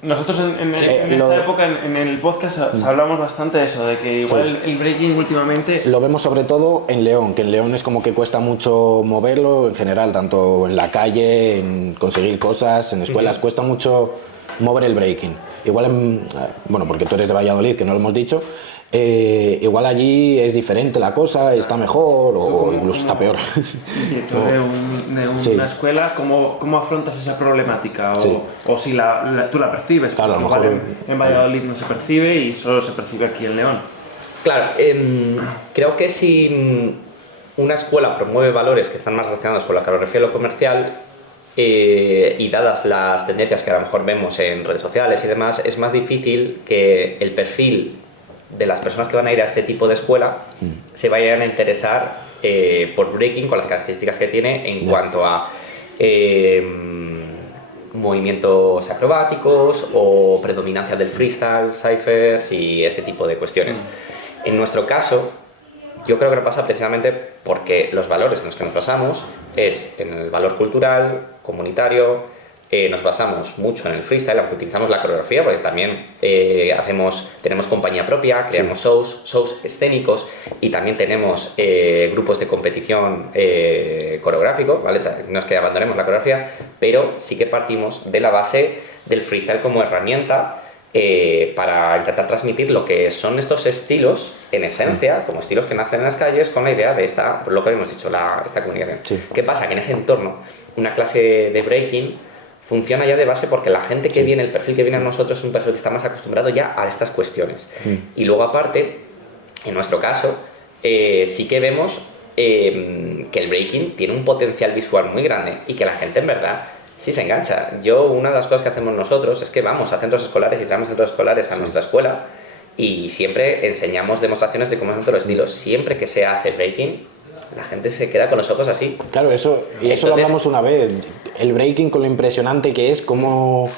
nosotros en esta época en el podcast hablamos bastante de eso, de que igual el breaking últimamente... Lo vemos sobre todo en León, que en León es como que cuesta mucho moverlo en general, tanto en la calle, en conseguir cosas, en escuelas, cuesta mucho mover el breaking. Igual, bueno, porque tú eres de Valladolid, que no lo hemos dicho, igual allí es diferente la cosa, está mejor o incluso está peor. Y tú de una escuela, ¿cómo afrontas esa problemática? O si tú la percibes, claro, porque igual en Valladolid no se percibe y solo se percibe aquí en León. Claro, creo que si una escuela promueve valores que están más relacionados con la coreografía y lo comercial, y dadas las tendencias que a lo mejor vemos en redes sociales y demás, es más difícil que el perfil de las personas que van a ir a este tipo de escuela se vayan a interesar por breaking con las características que tiene en cuanto a movimientos acrobáticos o predominancia del freestyle, cyphers y este tipo de cuestiones. En nuestro caso, yo creo que no pasa precisamente porque los valores en los que nos basamos es en el valor cultural, comunitario. Nos basamos mucho en el freestyle, aunque utilizamos la coreografía, porque también tenemos compañía propia, creamos shows escénicos y también tenemos grupos de competición coreográfico, ¿vale? No es que abandonemos la coreografía, pero sí que partimos de la base del freestyle como herramienta para intentar transmitir lo que son estos estilos en esencia, como estilos que nacen en las calles con la idea de lo que habíamos dicho, esta comunicación. ¿Qué pasa? Que en ese entorno, una clase de breaking funciona ya de base porque la gente que viene, el perfil que viene a nosotros es un perfil que está más acostumbrado ya a estas cuestiones. Y luego aparte, en nuestro caso, sí que vemos que el breaking tiene un potencial visual muy grande y que la gente en verdad sí se engancha. Una de las cosas que hacemos nosotros es que vamos a centros escolares y traemos centros escolares a nuestra escuela y siempre enseñamos demostraciones de cómo hacen todos los estilos. Siempre que se hace breaking, la gente se queda con los ojos así. Claro, eso lo hablamos una vez. El breaking, con lo impresionante que es, como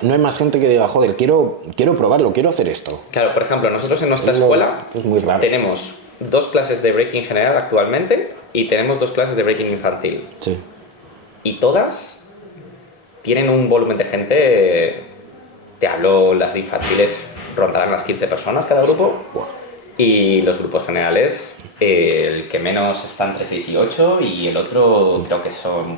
no hay más gente que diga, joder, quiero probarlo, quiero hacer esto. Claro, por ejemplo, nosotros en nuestra escuela tenemos 2 clases de breaking general actualmente y tenemos 2 clases de breaking infantil. Sí. Y todas tienen un volumen de gente, te hablo, las de infantiles rondarán las 15 personas cada grupo. Wow. Y los grupos generales, el que menos está entre 6 y 8 y el otro creo que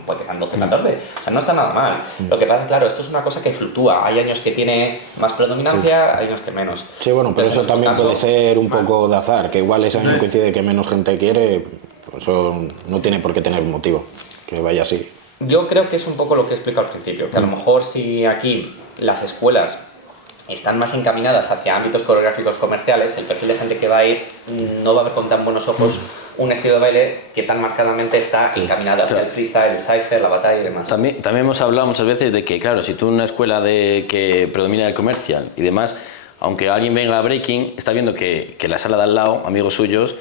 puede que sean 12 14. O sea, no está nada mal. Lo que pasa es, claro, esto es una cosa que fluctúa. Hay años que tiene más predominancia, hay años que menos. Sí, bueno, pero eso también puede ser un poco de azar, que igual ese año coincide que menos gente quiere, pues eso no tiene por qué tener un motivo, que vaya así. Yo creo que es un poco lo que he explicado al principio, que a lo mejor si aquí las escuelas están más encaminadas hacia ámbitos coreográficos comerciales, el perfil de gente que va a ir no va a ver con tan buenos ojos un estilo de baile que tan marcadamente está encaminado hacia el freestyle, el cypher, la batalla y demás. También hemos hablado muchas veces de que, claro, si tú en una escuela que predomina el comercial y demás, aunque alguien venga a breaking, está viendo que la sala de al lado, amigos suyos,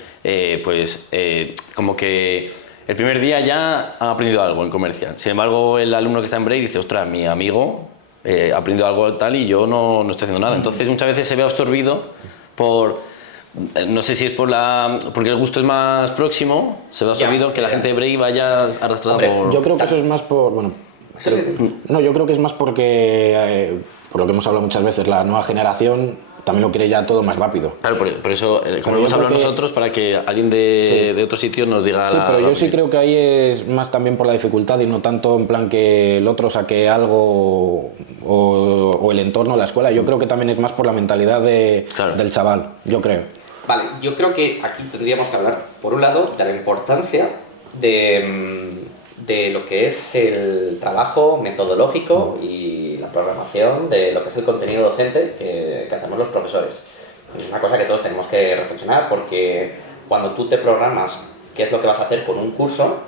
como que el primer día ya han aprendido algo en comercial. Sin embargo, el alumno que está en break dice, ostras, mi amigo ha aprendido algo tal y yo no estoy haciendo nada. Entonces muchas veces se ve absorbido por, no sé si es porque el gusto es más próximo, se ve absorbido que la gente de break vaya arrastrada por... Yo creo que eso es más por... Bueno, no, yo creo que es más porque, por lo que hemos hablado muchas veces, la nueva generación también lo quiere ya todo más rápido. Claro, por eso, como hemos hablado nosotros, para que alguien de otros sitios nos diga... Sí, pero yo sí creo que ahí es más también por la dificultad y no tanto en plan que el otro saque algo o el entorno, la escuela. Yo creo que también es más por la mentalidad del chaval, yo creo. Vale, yo creo que aquí tendríamos que hablar, por un lado, de la importancia de lo que es el trabajo metodológico y la programación de lo que es el contenido docente que hacemos los profesores. Es una cosa que todos tenemos que reflexionar porque cuando tú te programas qué es lo que vas a hacer con un curso,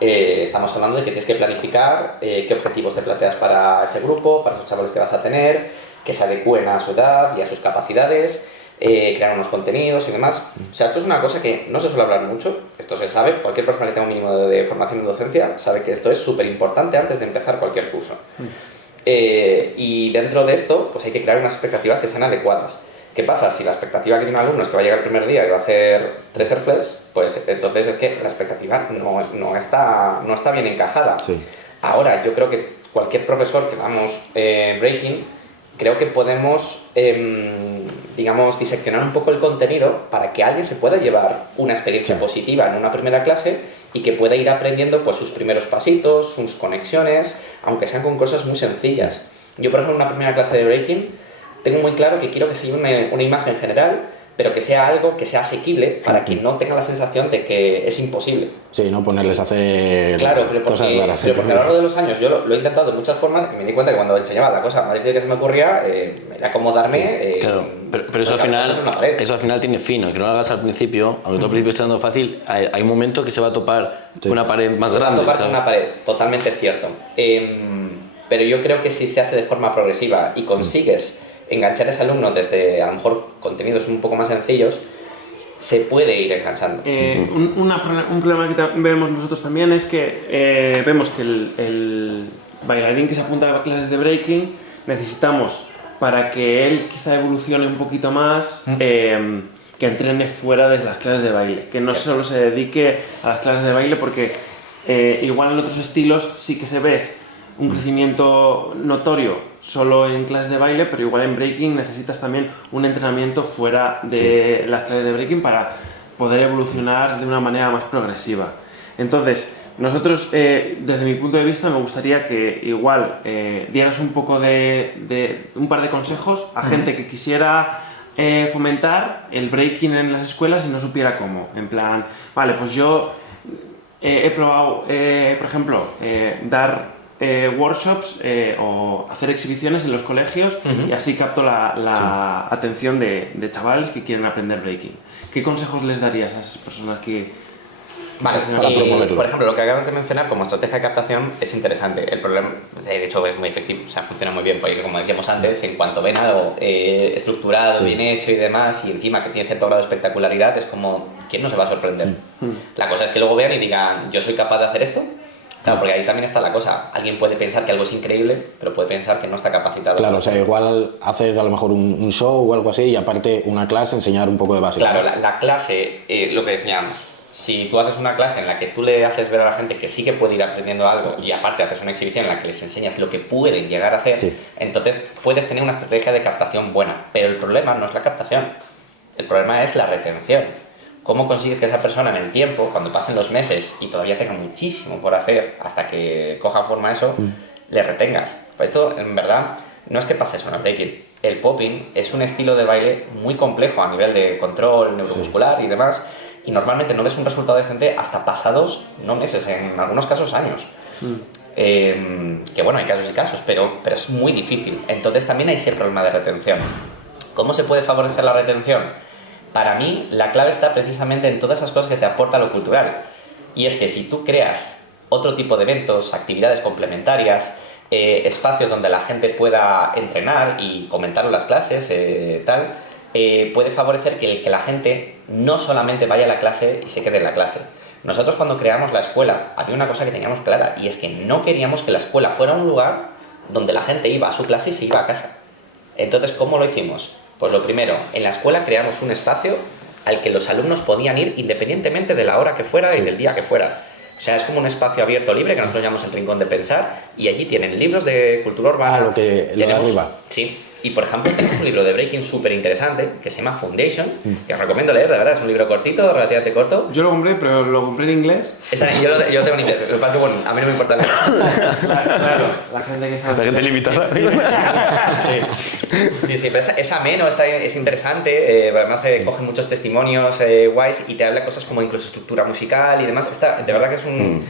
estamos hablando de que tienes que planificar qué objetivos te planteas para ese grupo, para esos chavales que vas a tener, que se adecúen a su edad y a sus capacidades, crear unos contenidos y demás. O sea, esto es una cosa que no se suele hablar mucho, esto se sabe, cualquier persona que tenga un mínimo de formación en docencia sabe que esto es súper importante antes de empezar cualquier curso. Y dentro de esto, pues hay que crear unas expectativas que sean adecuadas. ¿Qué pasa? Si la expectativa que tiene un alumno es que va a llegar el primer día y va a hacer 3 airflares, pues entonces es que la expectativa no está bien encajada. Sí. Ahora, yo creo que cualquier profesor que damos breaking, creo que podemos, digamos, diseccionar un poco el contenido para que alguien se pueda llevar una experiencia positiva en una primera clase y que pueda ir aprendiendo pues, sus primeros pasitos, sus conexiones, aunque sean con cosas muy sencillas. Yo, por ejemplo, en una primera clase de breaking tengo muy claro que quiero que se lleve una imagen general, pero que sea algo que sea asequible para que no tenga la sensación de que es imposible. Sí, no ponerles a hacer cosas raras. Pero porque a lo largo de los años yo lo he intentado de muchas formas y me di cuenta que cuando enseñaba la cosa más difícil que se me ocurría era acomodarme. Claro, pero eso al final tiene fin, aunque no lo hagas al principio, aunque tú al principio esté dando fácil, hay un momento que se va a topar con una pared más grande. Se va a topar con una pared, totalmente cierto. Pero yo creo que si se hace de forma progresiva y consigues enganchar a ese alumno desde, a lo mejor, contenidos un poco más sencillos, se puede ir enganchando. Un problema que vemos nosotros también es que vemos que el bailarín que se apunta a clases de breaking necesitamos, para que él quizá evolucione un poquito más, que entrene fuera de las clases de baile, que no solo se dedique a las clases de baile, porque igual en otros estilos sí que se ves un crecimiento notorio solo en clases de baile, pero igual en breaking necesitas también un entrenamiento fuera de las clases de breaking para poder evolucionar de una manera más progresiva. Entonces, nosotros, desde mi punto de vista, me gustaría que igual dieras un poco un par de consejos a gente que quisiera fomentar el breaking en las escuelas y no supiera cómo. En plan, vale, pues yo he probado, por ejemplo, dar workshops o hacer exhibiciones en los colegios y así capto la atención de chavales que quieren aprender breaking. ¿Qué consejos les darías a esas personas que... Vale, para promoverlo? Por ejemplo, lo que acabas de mencionar como estrategia de captación es interesante. El problema, de hecho, es muy efectivo, o sea, funciona muy bien, porque como decíamos antes, en cuanto ven algo estructurado, bien hecho y demás, y encima que tiene cierto grado de espectacularidad, es como, ¿quién no se va a sorprender? La cosa es que luego vean y digan, ¿yo soy capaz de hacer esto? Claro, porque ahí también está la cosa. Alguien puede pensar que algo es increíble, pero puede pensar que no está capacitado. Claro, o sea, igual hacer a lo mejor un show o algo así y aparte una clase enseñar un poco de básico. Claro, la clase, lo que decíamos, si tú haces una clase en la que tú le haces ver a la gente que sí que puede ir aprendiendo algo y aparte haces una exhibición en la que les enseñas lo que pueden llegar a hacer, entonces puedes tener una estrategia de captación buena. Pero el problema no es la captación, el problema es la retención. ¿Cómo consigues que esa persona en el tiempo, cuando pasen los meses y todavía tenga muchísimo por hacer hasta que coja forma eso, le retengas? Pues esto, en verdad, no es que pase eso en el breaking. El popping es un estilo de baile muy complejo a nivel de control neuromuscular y demás, y normalmente no ves un resultado decente hasta pasados, no meses, en algunos casos años. que bueno, hay casos y casos, pero es muy difícil. Entonces también hay ese problema de retención. ¿Cómo se puede favorecer la retención? Para mí, la clave está precisamente en todas esas cosas que te aporta lo cultural. Y es que si tú creas otro tipo de eventos, actividades complementarias, espacios donde la gente pueda entrenar y comentar las clases, puede favorecer que la gente no solamente vaya a la clase y se quede en la clase. Nosotros cuando creamos la escuela había una cosa que teníamos clara, y es que no queríamos que la escuela fuera un lugar donde la gente iba a su clase y se iba a casa. Entonces, ¿cómo lo hicimos? Pues lo primero, en la escuela creamos un espacio al que los alumnos podían ir independientemente de la hora que fuera y del día que fuera. O sea, es como un espacio abierto libre que nosotros llamamos el Rincón de Pensar, y allí tienen libros de cultura urbana. Lo de arriba. Sí. Y por ejemplo, tenemos un libro de breaking súper interesante que se llama Foundation, que os recomiendo leer, de verdad, es un libro cortito, relativamente corto. Yo lo compré, pero lo compré en inglés. Yo lo tengo en inglés, lo que pasa es que, bueno, a mí no me importa leer. Claro, la gente que sabe. La gente limitada. Sí, pero es ameno, es interesante, además coge muchos testimonios guays y te habla cosas como incluso estructura musical y demás. De verdad que es un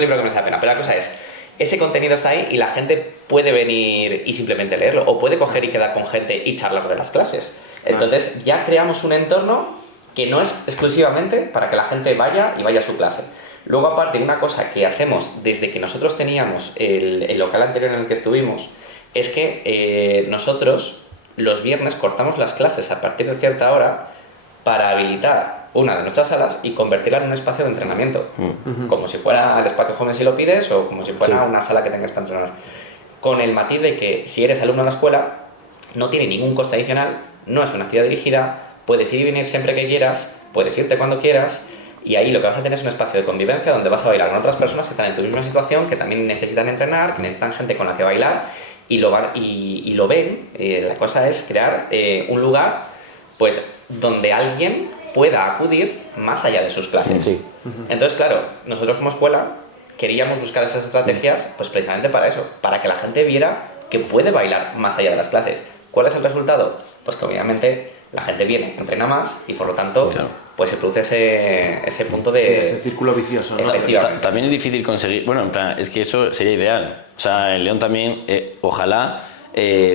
libro que merece la pena, pero la cosa es, ese contenido está ahí y la gente puede venir y simplemente leerlo, o puede coger y quedar con gente y charlar de las clases. Entonces ya creamos un entorno que no es exclusivamente para que la gente vaya a su clase. Luego, aparte, una cosa que hacemos desde que nosotros teníamos el local anterior en el que estuvimos, es que nosotros los viernes cortamos las clases a partir de cierta hora para habilitar una de nuestras salas y convertirla en un espacio de entrenamiento, como si fuera el espacio joven si lo pides, o como si fuera una sala que tengas para entrenar. Con el matiz de que si eres alumno de la escuela, no tiene ningún coste adicional, no es una actividad dirigida, puedes ir y venir siempre que quieras, puedes irte cuando quieras, y ahí lo que vas a tener es un espacio de convivencia donde vas a bailar con otras personas que están en tu misma situación, que también necesitan entrenar, que necesitan gente con la que bailar, y lo ven. La cosa es crear un lugar pues donde alguien pueda acudir más allá de sus clases. Sí. Entonces, claro, nosotros como escuela queríamos buscar esas estrategias pues precisamente para eso, para que la gente viera que puede bailar más allá de las clases. ¿Cuál es el resultado? Pues que obviamente la gente viene, entrena más y por lo tanto pues se produce ese punto de... ese círculo vicioso, ¿no? También es difícil conseguir... Bueno, en plan, es que eso sería ideal. O sea, en León también, ojalá...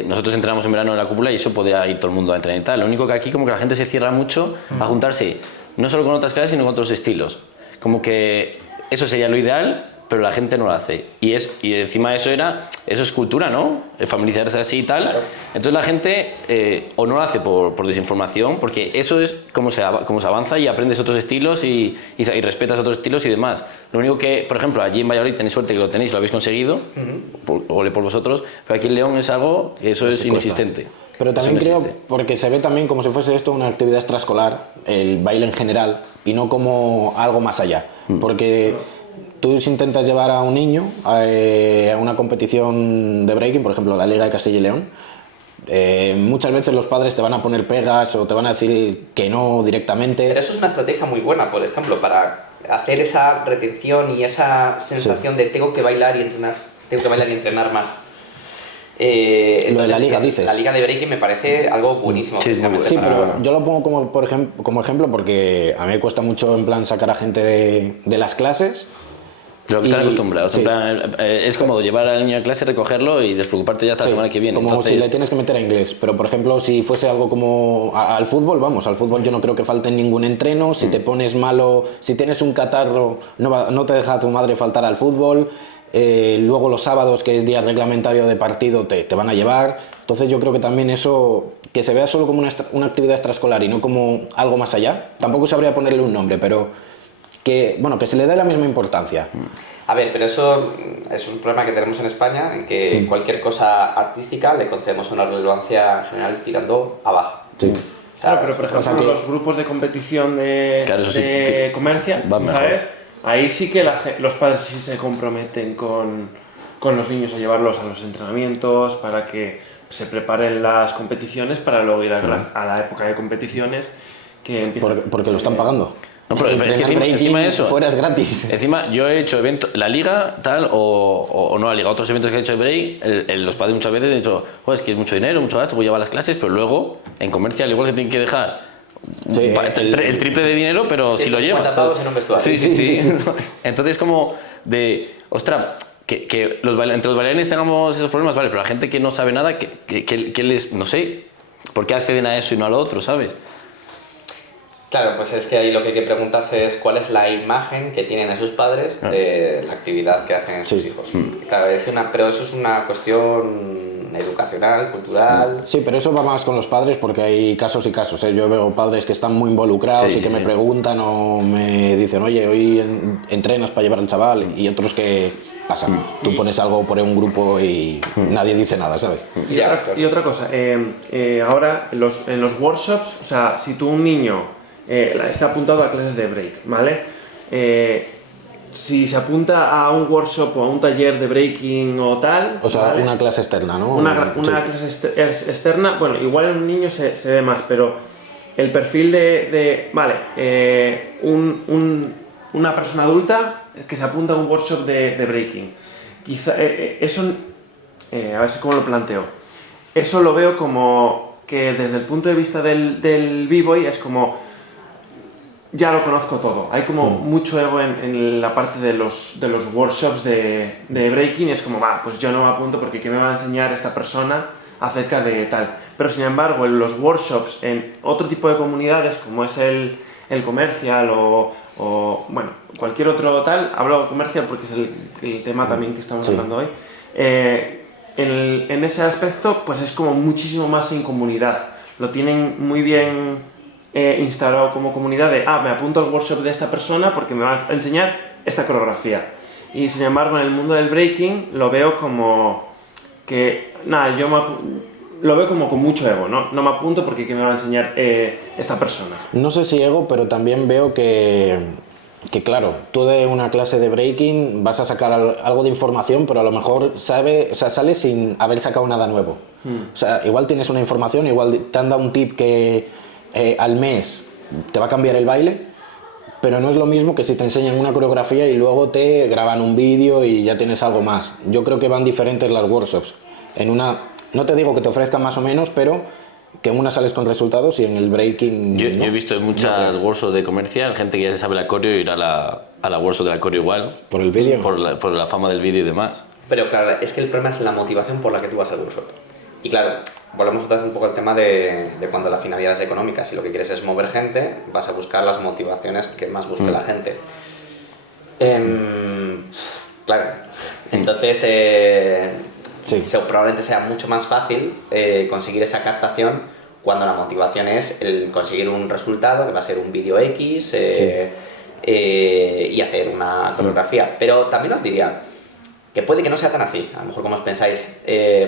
nosotros entrenamos en verano en la cúpula y eso podría ir todo el mundo a entrenar y tal. Lo único que aquí como que la gente se cierra mucho a juntarse no solo con otras clases sino con otros estilos. Como que eso sería lo ideal, pero la gente no lo hace. Y encima de eso es cultura, ¿no? Familiarizarse así y tal. Claro. Entonces la gente o no lo hace por desinformación, porque eso es como se avanza y aprendes otros estilos y respetas otros estilos y demás. Lo único que, por ejemplo, allí en Valladolid tenéis suerte que lo tenéis, lo habéis conseguido, ole por vosotros, pero aquí en León es algo que eso es inexistente. Pero también Eso no creo, existe. porque se ve también como si fuese esto una actividad extraescolar, el baile en general, y no como algo más allá. Porque tú si intentas llevar a un niño a una competición de breaking, por ejemplo la Liga de Castilla y León, muchas veces los padres te van a poner pegas o te van a decir que no directamente. Pero eso es una estrategia muy buena, por ejemplo, para hacer esa retención y esa sensación de tengo que bailar y entrenar más. Lo de la liga, dices. La liga de breaking me parece algo buenísimo. Sí, precisamente Sí, para- pero yo lo pongo como ejemplo porque a mí me cuesta mucho en plan sacar a gente de las clases. De lo que están Y- acostumbrados. sí. En plan, es cómodo llevar al niño a clase, recogerlo y despreocuparte ya hasta la Sí, semana que viene. como Entonces, si le tienes que meter a inglés. Pero, por ejemplo, si fuese algo como al fútbol, al fútbol yo no creo que falte ningún entreno. Si te pones malo, si tienes un catarro, no te deja tu madre faltar al fútbol. Luego los sábados, que es día reglamentario de partido, te van a llevar. Entonces yo creo que también eso, que se vea solo como una actividad extraescolar y no como algo más allá. Tampoco sabría ponerle un nombre, pero que se le dé la misma importancia. A ver, pero eso es un problema que tenemos en España, en que cualquier cosa artística le concedemos una relevancia general tirando abajo. Sí. Claro, pero por ejemplo, O sea que- los grupos de competición de, Claro, eso sí, de comercia, van mejor. ¿sabes? Ahí sí que los padres sí se comprometen con los niños a llevarlos a los entrenamientos para que se preparen las competiciones para luego ir a la época de competiciones que empiezan. Porque lo están pagando. No, pero es que Entrenar encima breaking de eso- fuera es gratis. Encima, yo he hecho eventos, la liga, tal, o no la liga, otros eventos que he hecho de break, los padres muchas veces han dicho, es que es mucho dinero, mucho gasto, voy a llevar las clases, pero luego, en comercial, igual se tienen que dejar Sí, el triple de dinero, pero si lo 150 llevas. pavos en un vestuario. Sí. Entonces, como de, ostras, que entre los bailarines tengamos esos problemas, vale, pero la gente que no sabe nada, que les, no sé, ¿por qué acceden a eso y no a lo otro, sabes? Claro, pues es que ahí lo que hay que preguntarse es cuál es la imagen que tienen esos padres de la actividad que hacen sus hijos. Claro, pero eso es una cuestión educacional, cultural. Sí, pero eso va más con los padres porque hay casos y casos, ¿eh? Yo veo padres que están muy involucrados y que me preguntan o me dicen, oye, hoy entrenas para llevar al chaval, y otros que pasa. Tú pones algo por un grupo y nadie dice nada, ¿sabes? Y otra cosa, ahora en los workshops, o sea, si tú un niño está apuntado a clases de break, ¿vale? Si se apunta a un workshop o a un taller de breaking o tal... O sea, ¿vale? una clase externa, ¿no? Una clase externa, bueno, igual en un niño se ve más, pero el perfil una persona adulta que se apunta a un workshop de breaking. Quizá eso, a ver cómo lo planteo. Eso lo veo como que desde el punto de vista del b-boy es como... Ya lo conozco todo. Hay como mucho ego en la parte de los workshops de breaking. Es como, pues yo no me apunto porque ¿qué me va a enseñar esta persona acerca de tal? Pero sin embargo, en los workshops, en otro tipo de comunidades, como es el comercial o bueno, cualquier otro tal, hablo de comercial porque es el tema también que estamos hablando hoy, en ese aspecto, pues es como muchísimo más en comunidad. Lo tienen muy bien instalado como comunidad de, me apunto al workshop de esta persona porque me va a enseñar esta coreografía. Y sin embargo, en el mundo del breaking lo veo como que, lo veo como con mucho ego, ¿no? No me apunto porque ¿qué me va a enseñar esta persona? No sé si ego, pero también veo que claro, tú de una clase de breaking vas a sacar algo de información, pero a lo mejor sales sin haber sacado nada nuevo. O sea, igual tienes una información, igual te han dado un tip que al mes te va a cambiar el baile, pero no es lo mismo que si te enseñan una coreografía y luego te graban un vídeo y ya tienes algo más. Yo creo que van diferentes las workshops. No te digo que te ofrezcan más o menos, pero que en una sales con resultados y en el breaking... Yo he visto en muchas workshops de comercial gente que ya se sabe la coreo y ir a la workshop de la coreo igual. ¿Por el vídeo? Por la fama del vídeo y demás. Pero claro, es que el problema es la motivación por la que tú vas al workshop. Y claro, volvemos otra vez un poco al tema de cuando la finalidad es económica. Si lo que quieres es mover gente, vas a buscar las motivaciones que más busque la gente. Claro, entonces probablemente sea mucho más fácil conseguir esa captación cuando la motivación es el conseguir un resultado, que va a ser un vídeo X y hacer una coreografía. Pero también os diría que puede que no sea tan así, a lo mejor como os pensáis,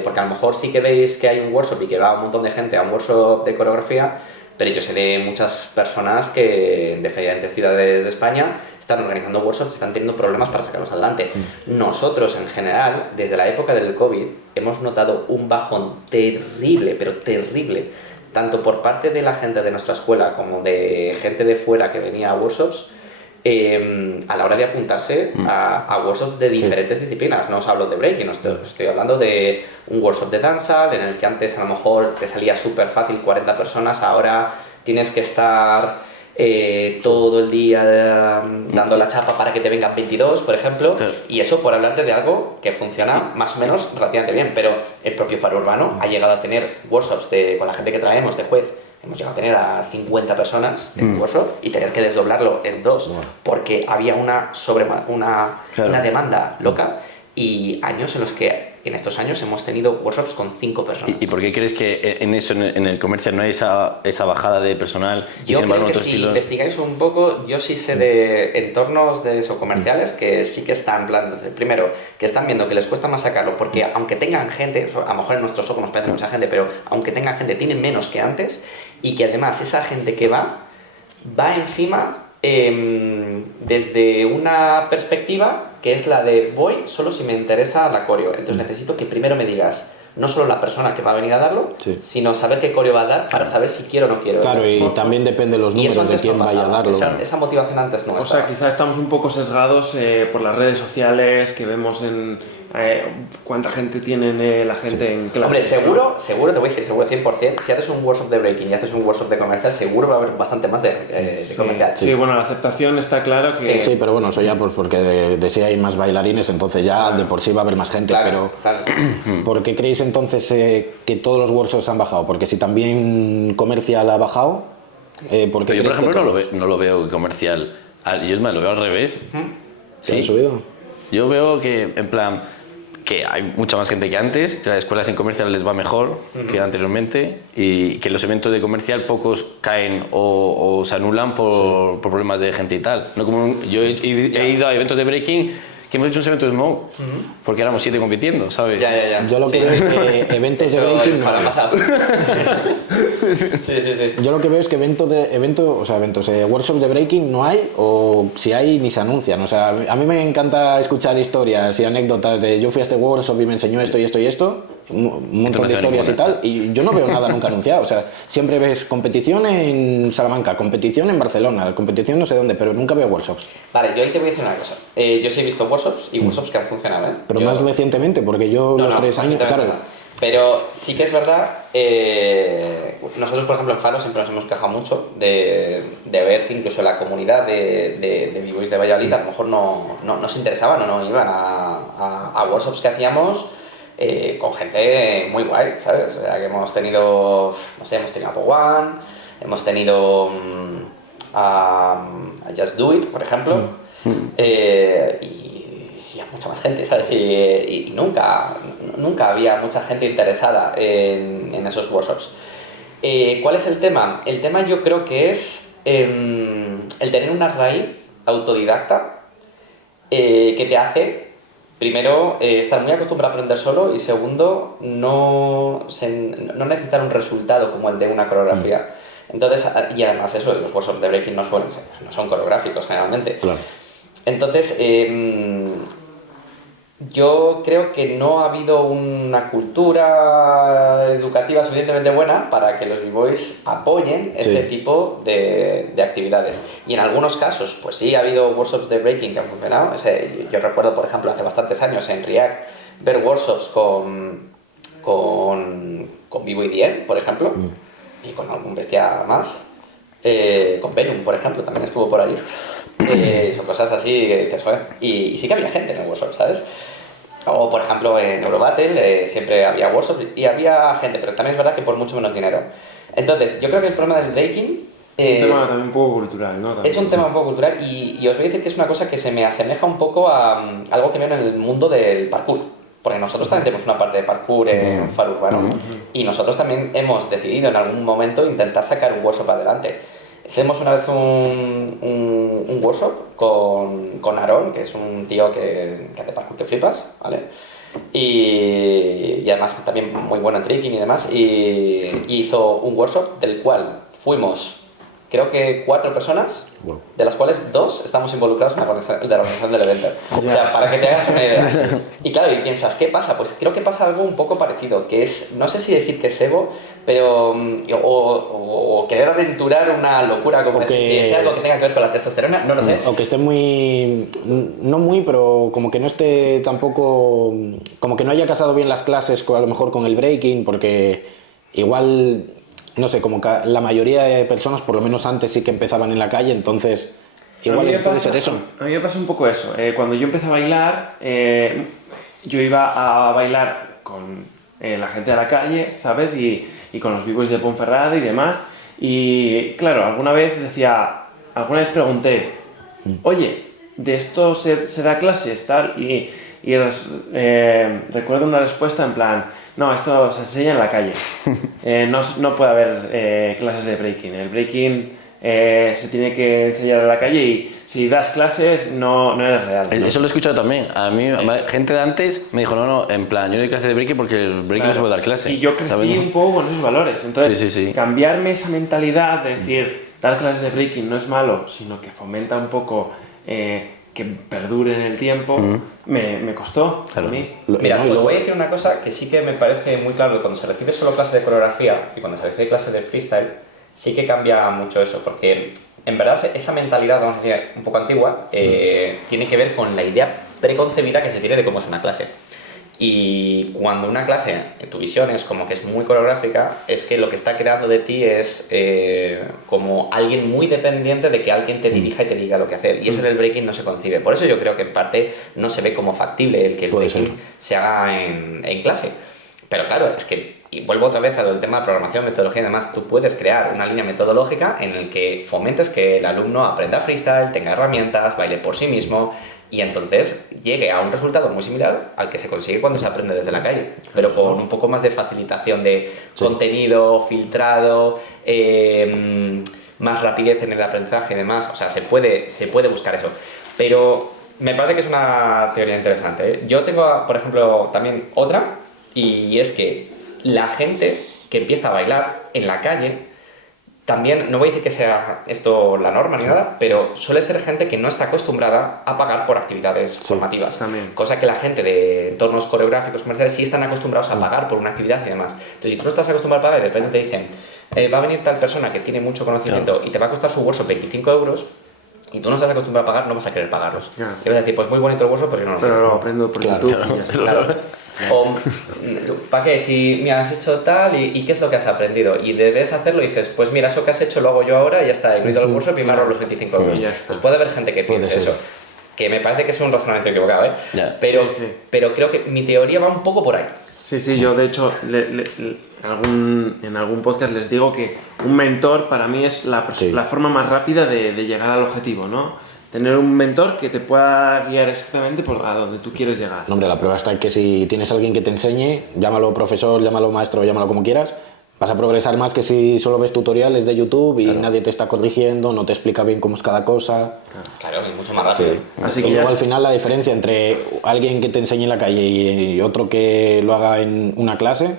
porque a lo mejor sí que veis que hay un workshop y que va un montón de gente a un workshop de coreografía, pero yo sé de muchas personas que de diferentes ciudades de España están organizando workshops y están teniendo problemas para sacarlos adelante. Nosotros, en general, desde la época del COVID, hemos notado un bajón terrible, pero terrible, tanto por parte de la gente de nuestra escuela como de gente de fuera que venía a workshops, a la hora de apuntarse a workshops de diferentes disciplinas. No os hablo de breaking, estoy hablando de un workshop de danza en el que antes a lo mejor te salía súper fácil 40 personas, ahora tienes que estar todo el día dando la chapa para que te vengan 22, por ejemplo, y eso por hablarte de algo que funciona más o menos relativamente bien, pero el propio Faro Urbano ha llegado a tener workshops con la gente que traemos de juez. Hemos llegado a tener a 50 personas en un workshop y tener que desdoblarlo en 2 porque había una demanda loca y años en los que en estos años hemos tenido workshops con 5 personas. ¿Y por qué crees que en el comercial no hay esa bajada de personal? Yo creo que si investigáis un poco, yo sí sé de entornos de eso comerciales que sí que están, primero, que están viendo que les cuesta más sacarlo porque aunque tengan gente, a lo mejor en nuestro soco nos parece mucha gente, pero aunque tengan gente tienen menos que antes y que además esa gente que va encima desde una perspectiva que es la de voy solo si me interesa la coreo, entonces necesito que primero me digas no solo la persona que va a venir a darlo, sino saber qué coreo va a dar para saber si quiero o no quiero. Claro, y también depende de los números de quién vaya a darlo. Esa motivación antes no estaba. O sea, quizá estamos un poco sesgados por las redes sociales que vemos ¿Cuánta gente tiene la gente en clase? Hombre, seguro, te voy a decir, seguro 100%, si haces un workshop de breaking y haces un workshop de comercial, seguro va a haber bastante más de comercial. Sí, bueno, la aceptación está claro que... Sí, pero bueno, eso ya pues porque de sí hay más bailarines, entonces ya de por sí va a haber más gente, Claro, pero claro. ¿por qué creéis entonces que todos los workshops han bajado? Porque si también comercial ha bajado, ¿por qué Pero yo, por creéis que ejemplo, todos? no lo veo comercial. Yo es más, lo veo al revés. ¿Se han subido? Yo veo que, en plan, que hay mucha más gente que antes, que las escuelas en comercial les va mejor que anteriormente y que los eventos de comercial pocos caen o se anulan por problemas de gente y tal. No como yo he ido a eventos de breaking que hemos hecho un evento de smoke porque éramos 7 compitiendo, ¿sabes? Ya. Yo lo que veo es que eventos de breaking no hay. Sí. Yo lo que veo es que workshops de breaking no hay, o si hay ni se anuncian. O sea, a mí me encanta escuchar historias y anécdotas de yo fui a este workshop y me enseñó esto y esto y esto, un montón de historias y tal, y yo no veo nada nunca anunciado. O sea, siempre ves competición en Salamanca, competición en Barcelona, competición no sé dónde, pero nunca veo workshops. Vale, yo ahí te voy a decir una cosa. Yo sí he visto workshops y workshops que han funcionado, ¿eh? Pero más recientemente, porque yo los 3 años, claro. Pero sí que es verdad, nosotros por ejemplo en Faro siempre nos hemos quejado mucho de ver que incluso la comunidad de B-Boys de Valladolid a lo mejor no se interesaban o no iban a workshops que hacíamos con gente muy guay, ¿sabes? O sea, que hemos tenido, no sé, hemos tenido a One, hemos tenido a Just Do It, por ejemplo, y a mucha más gente, ¿sabes? Y nunca había mucha gente interesada en esos workshops. ¿Cuál es el tema? El tema yo creo que es el tener una raíz autodidacta que te hace, primero, estar muy acostumbrado a aprender solo y segundo, no necesitar un resultado como el de una coreografía. Entonces, y además eso, los workshops de breaking no son coreográficos generalmente. Claro. Entonces, yo creo que no ha habido una cultura educativa suficientemente buena para que los b-boys apoyen este tipo de actividades. Y en algunos casos, pues sí, ha habido workshops de breaking que han funcionado. Yo recuerdo, por ejemplo, hace bastantes años en React ver workshops con B-Boy Dien, por ejemplo, y con algún bestia más. Con Venom, por ejemplo, también estuvo por ahí. Son cosas así que suelen. Y sí que había gente en el workshop, ¿sabes? O por ejemplo en Eurobattle siempre había workshops y había gente, pero también es verdad que por mucho menos dinero. Entonces, yo creo que el problema del breaking es un tema también un poco cultural, ¿no? También, es un tema un poco cultural y os voy a decir que es una cosa que se me asemeja un poco a algo que veo en el mundo del parkour. Porque nosotros también tenemos una parte de parkour en Faro Urbano y nosotros también hemos decidido en algún momento intentar sacar un workshop adelante. Hicimos una vez un workshop con Aaron, que es un tío que hace parkour que flipas, ¿vale? Y además también muy bueno en tricking y demás, y hizo un workshop del cual fuimos, creo que 4 personas, de las cuales 2 estamos involucrados en la organización del evento. O sea, para que te hagas una idea. Y claro, y piensas, ¿qué pasa? Pues creo que pasa algo un poco parecido, que es, no sé si decir que es ego, pero o querer aventurar una locura, como decir, si es algo que tenga que ver con la testosterona, no lo sé. O que esté pero como que no esté tampoco, como que no haya casado bien las clases a lo mejor con el breaking, porque igual, no sé, como que la mayoría de personas, por lo menos antes sí que empezaban en la calle, entonces igual puede ser eso. A mí me pasa un poco eso. Cuando yo empecé a bailar, yo iba a bailar con la gente de la calle, ¿sabes? Y con los b-boys de Ponferrada y demás. Y claro, alguna vez pregunté, oye, ¿de esto se da clases, tal? Y recuerdo una respuesta en plan, no, esto se enseña en la calle. No puede haber clases de breaking. El breaking se tiene que enseñar en la calle y si das clases no eres real. ¿No? Eso lo he escuchado también. A mí, gente de antes me dijo, no, en plan, yo doy clase de breaking porque el breaking no se puede dar clase. Y yo crecí un poco con esos valores. Entonces, sí. cambiarme esa mentalidad de decir, dar clases de breaking no es malo, sino que fomenta un poco que perdure en el tiempo, me costó a mí. Mira, os voy a decir una cosa que sí que me parece muy claro, que cuando se recibe solo clase de coreografía y cuando se recibe clase de freestyle, sí que cambia mucho eso, porque en verdad esa mentalidad, vamos a decir, un poco antigua, tiene que ver con la idea preconcebida que se tiene de cómo es una clase. Y cuando una clase, en tu visión, es como que es muy coreográfica, es que lo que está creando de ti es como alguien muy dependiente de que alguien te dirija y te diga lo que hacer. Y eso en el breaking no se concibe. Por eso yo creo que en parte no se ve como factible el que el breaking se haga en clase. Pero claro, es que, y vuelvo otra vez al tema de programación, metodología y demás, tú puedes crear una línea metodológica en la que fomentes que el alumno aprenda freestyle, tenga herramientas, baile por sí mismo, y entonces llegue a un resultado muy similar al que se consigue cuando se aprende desde la calle, pero con un poco más de facilitación de contenido filtrado, más rapidez en el aprendizaje y demás. O sea, se puede buscar eso. Pero me parece que es una teoría interesante, ¿eh? Yo tengo, por ejemplo, también otra, y es que la gente que empieza a bailar en la calle, también, no voy a decir que sea esto la norma ni nada, pero suele ser gente que no está acostumbrada a pagar por actividades formativas. También. Cosa que la gente de entornos coreográficos, comerciales, sí están acostumbrados a pagar por una actividad y demás. Entonces, si tú no estás acostumbrado a pagar y de repente te dicen, va a venir tal persona que tiene mucho conocimiento y te va a costar su workshop 25 euros, y tú no estás acostumbrado a pagar, no vas a querer pagarlos. Claro. Y vas a decir, pues muy bonito el workshop, pero yo no lo Pero quiero. lo aprendo por YouTube. y ya está. Claro. O, ¿para qué? Si mira, has hecho tal y ¿qué es lo que has aprendido? Y debes hacerlo y dices, pues mira, eso que has hecho lo hago yo ahora y ya está. Y no he ido al workshop y me ahorro los 25 euros. Ya está. Pues puede haber gente que piense eso. Que me parece que es un razonamiento equivocado, ¿eh? Ya. Pero, Sí, sí. pero creo que mi teoría va un poco por ahí. Sí, yo de hecho en algún podcast les digo que un mentor para mí es la forma más rápida de llegar al objetivo, ¿no? Tener un mentor que te pueda guiar exactamente a donde tú quieres llegar. No, hombre, la prueba está en que si tienes a alguien que te enseñe, llámalo profesor, llámalo maestro, llámalo como quieras, vas a progresar más que si solo ves tutoriales de YouTube y nadie te está corrigiendo, no te explica bien cómo es cada cosa. Claro, y mucho más rápido. Así que Y luego ya al final la diferencia entre alguien que te enseñe en la calle y otro que lo haga en una clase,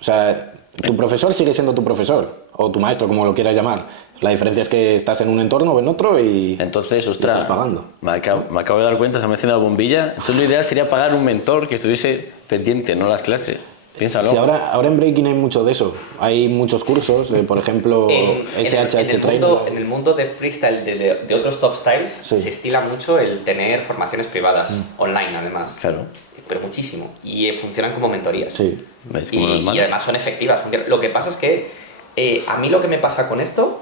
o sea, tu profesor sigue siendo tu profesor, o tu maestro, como lo quieras llamar. La diferencia es que estás en un entorno o en otro y Entonces, estás ostras, pagando. me acabo de dar cuenta, se me ha encendido la bombilla. Entonces, lo ideal sería pagar un mentor que estuviese pendiente, no las clases. Piénsalo. Sí, ahora en Breaking hay mucho de eso. Hay muchos cursos, por ejemplo, SHH Training. En el mundo de freestyle de otros top styles se estila mucho el tener formaciones privadas, online además. Claro. Pero muchísimo. Y funcionan como mentorías. Sí. ¿Veis cómo no es malo? Y además son efectivas. Lo que pasa es que a mí lo que me pasa con esto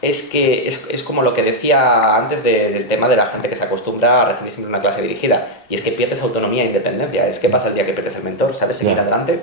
es que es como lo que decía antes del tema de la gente que se acostumbra a recibir siempre una clase dirigida, y es que pierdes autonomía e independencia. Es que pasa el día que pierdes el mentor, ¿sabes? Seguir adelante.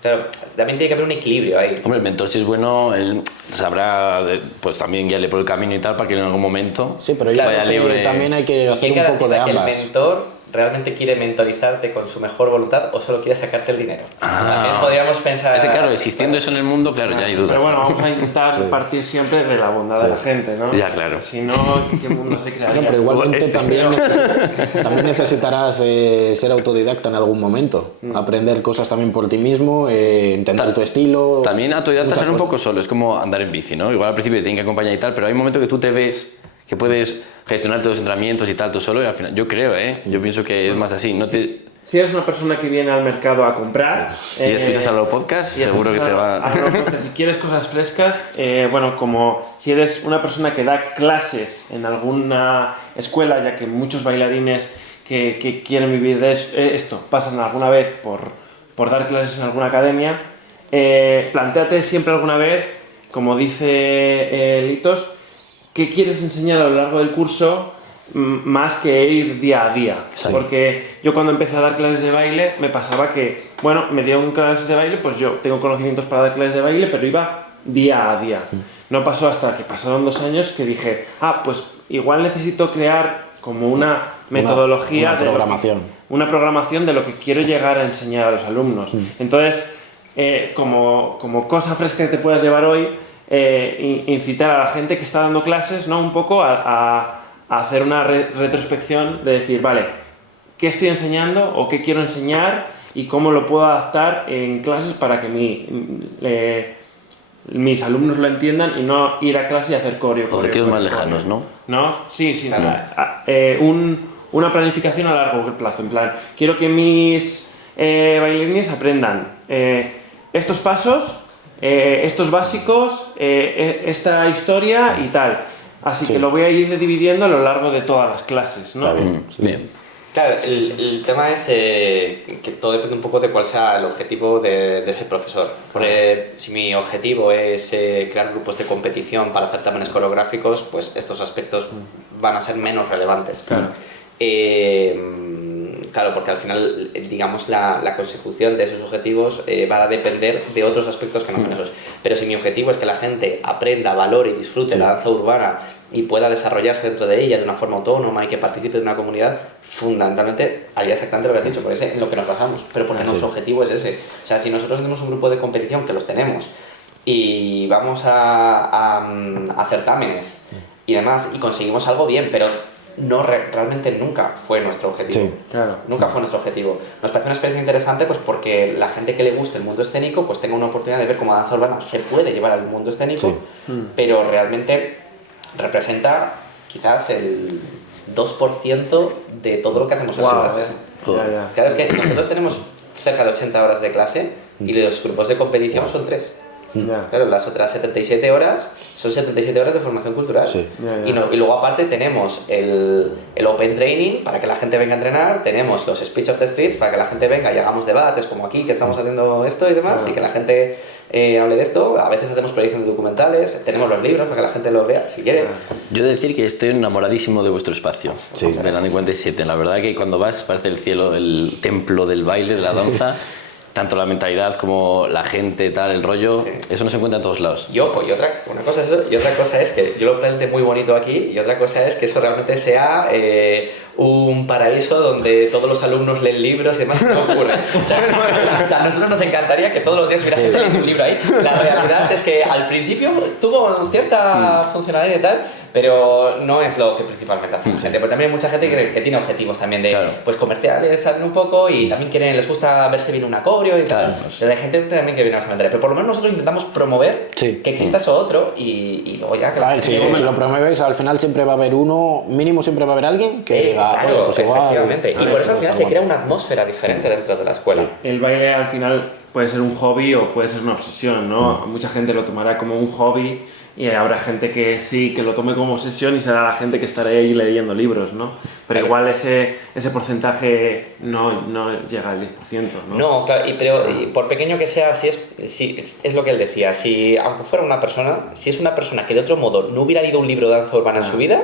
Claro, también tiene que haber un equilibrio ahí. Hombre, el mentor si es bueno, él sabrá, pues también guiarle por el camino y tal, para que en algún momento Sí, pero yo vaya creo que libre. también hay que hacer ¿Quién un poco de garantiza ambas. que el mentor realmente quiere mentorizarte con su mejor voluntad o solo quiere sacarte el dinero? También podríamos pensar... Es que, claro, existiendo eso en el mundo, claro, ya hay dudas. Pero bueno, vamos a intentar partir siempre de la bondad de la gente, ¿no? Ya, claro. Si no, ¿qué mundo se crearía? Bueno, pero igualmente también necesitarás ser autodidacta en algún momento. Aprender cosas también por ti mismo, entender tu estilo. También autodidacta muchas ser un cosas. poco solo, es como andar en bici, ¿no? Igual al principio te tienen que acompañar y tal, pero hay un momento que tú te ves que puedes gestionar todos los entrenamientos y tal tú solo, y al final, yo creo, yo pienso que es más así. No te, Si eres una persona que viene al mercado a comprar y escuchas a los podcasts, y seguro que te va... a los podcasts, si quieres cosas frescas, bueno, como si eres una persona que da clases en alguna escuela, ya que muchos bailarines que quieren vivir de esto pasan alguna vez por dar clases en alguna academia, plantéate siempre alguna vez, como dice Litos, qué quieres enseñar a lo largo del curso, más que ir día a día. Exacto. Porque yo cuando empecé a dar clases de baile me pasaba que, bueno, me dieron clases de baile, pues yo tengo conocimientos para dar clases de baile, pero iba día a día. No pasó hasta que pasaron 2 años que dije, pues igual necesito crear como una metodología, una programación de lo que quiero llegar a enseñar a los alumnos. Entonces, como cosa fresca que te puedas llevar hoy, incitar a la gente que está dando clases, ¿no? Un poco a hacer una retrospección de decir, vale, ¿qué estoy enseñando o qué quiero enseñar y cómo lo puedo adaptar en clases para que mis alumnos lo entiendan y no ir a clase y hacer coreo? Objetivos más lejanos, ¿no? ¿No? Sí. Una planificación a largo plazo, en plan, quiero que mis bailarines aprendan estos pasos, estos básicos, esta historia y tal. Así que lo voy a ir dividiendo a lo largo de todas las clases, ¿no? Está bien. Bien. Claro, el tema es que todo depende un poco de cuál sea el objetivo de ese profesor. Porque si mi objetivo es crear grupos de competición para certámenes coreográficos, pues estos aspectos van a ser menos relevantes. Claro. Claro, porque al final, digamos, la consecución de esos objetivos va a depender de otros aspectos que no son esos. Pero si mi objetivo es que la gente aprenda, valore y disfrute la danza urbana y pueda desarrollarse dentro de ella de una forma autónoma y que participe de una comunidad, fundamentalmente haría exactamente lo que has dicho, porque es en lo que nos basamos, pero porque nuestro objetivo es ese. O sea, si nosotros tenemos un grupo de competición, que los tenemos, y vamos a certámenes y demás, y conseguimos algo bien, pero realmente nunca fue nuestro objetivo. Sí, claro. Nunca fue nuestro objetivo. Nos parece una experiencia interesante pues porque la gente que le guste el mundo escénico pues tenga una oportunidad de ver cómo la danza urbana se puede llevar al mundo escénico, pero realmente representa quizás el 2% de todo lo que hacemos en las clases. Claro, es que nosotros tenemos cerca de 80 horas de clase y los grupos de competición son 3. Claro, las otras 77 horas son 77 horas de formación cultural. Y luego aparte tenemos el Open Training para que la gente venga a entrenar, tenemos los Speech of the Streets para que la gente venga y hagamos debates como aquí, que estamos haciendo esto y demás, y que la gente hable de esto. A veces hacemos proyecciones documentales, tenemos los libros para que la gente los vea si quiere. Yo he de decir que estoy enamoradísimo de vuestro espacio, de la 57. La verdad que cuando vas parece el cielo, el templo del baile, de la danza. Tanto la mentalidad como la gente, tal, el rollo, eso no se encuentra en todos lados. Y ojo, una cosa es eso, y otra cosa es que yo lo planteo muy bonito aquí, y otra cosa es que eso realmente sea un paraíso donde todos los alumnos leen libros y demás, no ocurre. O sea, a nosotros nos encantaría que todos los días hubiera gente leyendo un libro ahí. La realidad es que al principio tuvo cierta funcionalidad y tal, pero no es lo que principalmente hace la gente. Porque también hay mucha gente que tiene objetivos también de pues comerciales, saben un poco y también les gusta verse bien un acorio y tal. Pero hay gente también que viene a la mentalidad. Pero por lo menos nosotros intentamos promover que exista eso otro y luego ya que si lo promueves, al final siempre va a haber uno, mínimo siempre va a haber alguien que diga, claro, pues efectivamente. Igual, Y por eso al final se crea una atmósfera diferente dentro de la escuela. El baile al final puede ser un hobby o puede ser una obsesión, ¿no? Mucha gente lo tomará como un hobby y habrá gente que sí, que lo tome como obsesión y será la gente que estará ahí leyendo libros, ¿no? Pero igual ese porcentaje no llega al 10%, ¿no? No, claro, pero por pequeño que sea, es lo que él decía, aunque fuera una persona, si es una persona que de otro modo no hubiera leído un libro de danza urbana en su vida,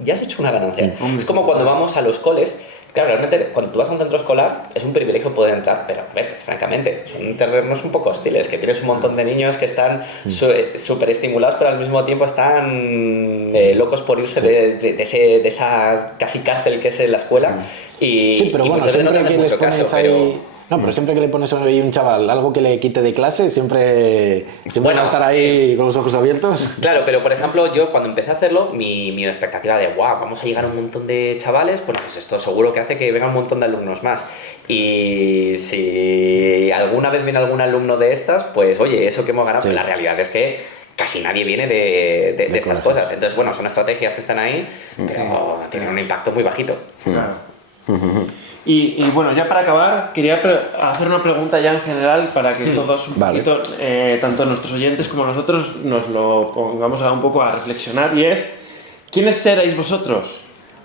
ya has hecho una ganancia. Es como cuando vamos a los coles. Claro, realmente cuando tú vas a un centro escolar es un privilegio poder entrar, pero a ver, francamente, son terrenos un poco hostiles, que tienes un montón de niños que están súper estimulados, pero al mismo tiempo están locos por irse de esa casi cárcel que es la escuela. Pero bueno, siempre que les pones ahí... No, pero siempre que le pones ahí un chaval algo que le quite de clase, siempre va a estar ahí con los ojos abiertos. Claro, pero por ejemplo, yo cuando empecé a hacerlo, mi expectativa de wow, vamos a llegar a un montón de chavales, bueno, pues esto seguro que hace que venga un montón de alumnos más. Y si alguna vez viene algún alumno de estas, pues oye, eso que hemos ganado, pero la realidad es que casi nadie viene de estas cosas. Entonces, bueno, son estrategias que están ahí, pero tienen un impacto muy bajito. Claro. Y bueno, ya para acabar, quería hacer una pregunta ya en general para que todos un poquito, tanto nuestros oyentes como nosotros, nos lo pongamos un poco a reflexionar, y es, ¿quiénes erais vosotros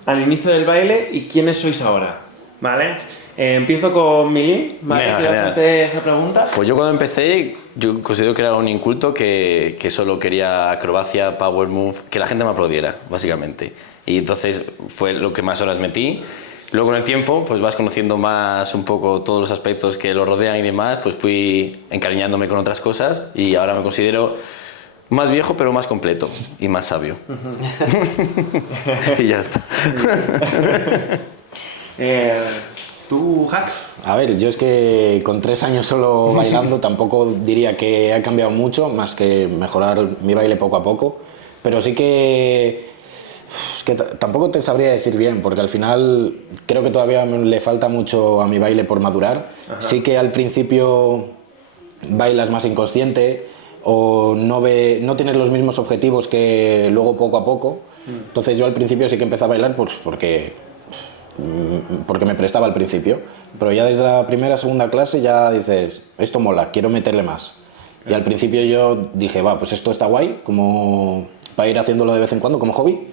al inicio del baile y quiénes sois ahora? ¿Vale? Empiezo con Mili, ¿vale? ¿Quieres hacerte esa pregunta? Pues yo cuando empecé, yo considero que era un inculto que solo quería acrobacia, power move, que la gente me aplaudiera, básicamente. Y entonces fue lo que más horas metí. Luego con el tiempo pues vas conociendo más un poco todos los aspectos que lo rodean y demás, pues fui encariñándome con otras cosas y ahora me considero más viejo pero más completo y más sabio. Y ya está. ¿Tú, Jax? A ver, yo es que con 3 años solo bailando tampoco diría que ha cambiado mucho, más que mejorar mi baile poco a poco, pero sí que... Es que tampoco te sabría decir bien, porque al final creo que todavía le falta mucho a mi baile por madurar. Sí que al principio bailas más inconsciente o no tienes los mismos objetivos que luego poco a poco. Entonces yo al principio sí que empecé a bailar pues porque me prestaba al principio. Pero ya desde la primera, segunda clase ya dices, esto mola, quiero meterle más. Y al principio yo dije, pues esto está guay, como para ir haciéndolo de vez en cuando como hobby.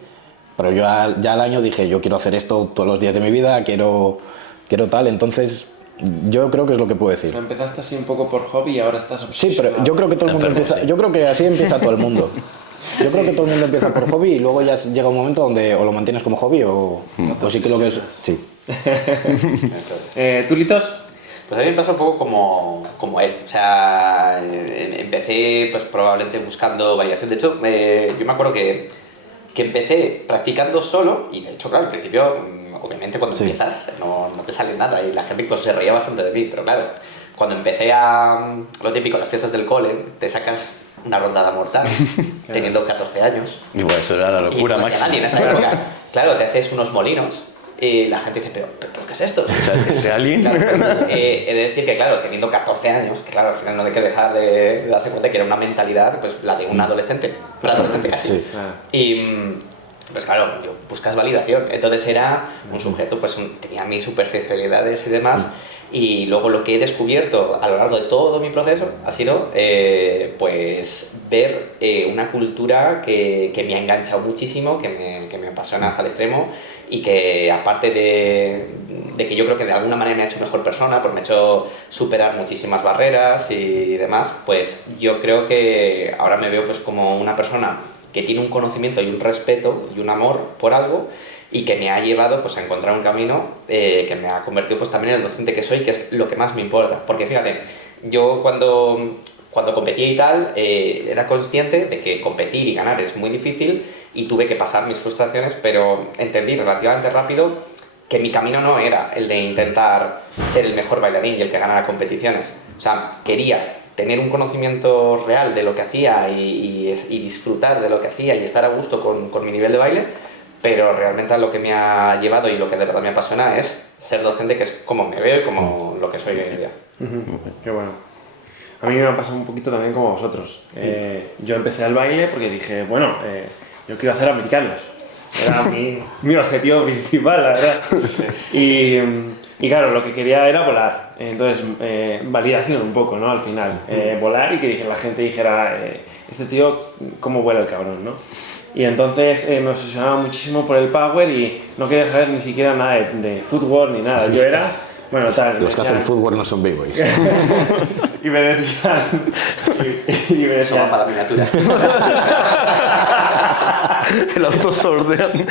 Pero yo ya al año dije, yo quiero hacer esto todos los días de mi vida, quiero tal, entonces yo creo que es lo que puedo decir. Empezaste así un poco por hobby y ahora estás obsesionado. Sí, pero yo creo que todo el mundo empieza, yo creo que así empieza todo el mundo. Yo creo que todo el mundo empieza por hobby y luego ya llega un momento donde o lo mantienes como hobby o sí que lo que es. Sí. ¿Tú, Litos? Pues a mí me pasa un poco como él. O sea, empecé pues probablemente buscando variación. De hecho, yo me acuerdo que empecé practicando solo y de hecho, claro, al principio, obviamente cuando empiezas no te sale nada y la gente pues, se reía bastante de mí, pero claro, cuando empecé a lo típico, las fiestas del cole, te sacas una rondada mortal teniendo 14 años. Y bueno, eso era la locura máxima. En esa época, claro, te haces unos molinos y la gente dice, pero ¿qué es esto? ¿Este alien? Claro, pues, he de decir que, claro, teniendo 14 años, que claro, al final no hay que dejar de darse cuenta que era una mentalidad, pues la de un adolescente casi. Sí. Y, pues claro, yo buscas validación. Entonces era un sujeto, pues tenía mis superficialidades y demás. Y luego lo que he descubierto a lo largo de todo mi proceso ha sido pues ver una cultura que me ha enganchado muchísimo, que me apasiona hasta el extremo y que aparte de que yo creo que de alguna manera me ha hecho mejor persona, pues me ha hecho superar muchísimas barreras y demás, pues yo creo que ahora me veo pues como una persona que tiene un conocimiento y un respeto y un amor por algo y que me ha llevado pues, a encontrar un camino que me ha convertido pues, también en el docente que soy, que es lo que más me importa. Porque fíjate, yo cuando competía y tal, era consciente de que competir y ganar es muy difícil y tuve que pasar mis frustraciones, pero entendí relativamente rápido que mi camino no era el de intentar ser el mejor bailarín y el que ganara competiciones. O sea, quería tener un conocimiento real de lo que hacía y disfrutar de lo que hacía y estar a gusto con mi nivel de baile, pero realmente a lo que me ha llevado y lo que de verdad me apasiona es ser docente, que es como me veo y como lo que soy hoy en día. Qué bueno. A mí me ha pasado un poquito también como vosotros. Yo empecé al baile porque dije, bueno, yo quiero hacer americanos. Era mi objetivo principal, la verdad. Y claro, lo que quería era volar. Entonces, validación un poco, ¿no? Al final. Volar y que la gente dijera, este tío, ¿cómo vuela el cabrón, no? Y entonces me obsesionaba muchísimo por el power y no quería saber ni siquiera nada de fútbol ni nada. Yo era, bueno, tal. Los que hacen fútbol no son b-boys. Y me decían... y me decían... Eso va para la miniatura. El autosordean.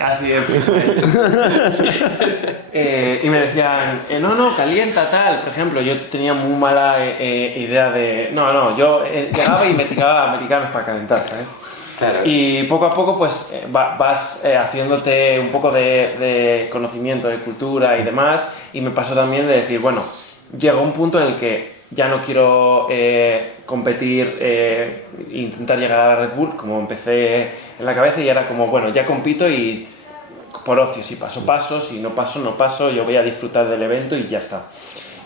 Así es. Y me decían, no, calienta, tal. Por ejemplo, yo tenía muy mala idea de... No, yo llegaba y me tiraba para calentar, ¿sabes? Claro. Y poco a poco pues vas haciéndote un poco de conocimiento de cultura y demás, y me pasó también de decir, bueno, llegó un punto en el que ya no quiero competir e intentar llegar a la Red Bull, como empecé en la cabeza, y era como, bueno, ya compito y por ocio, si paso, si no paso, yo voy a disfrutar del evento y ya está.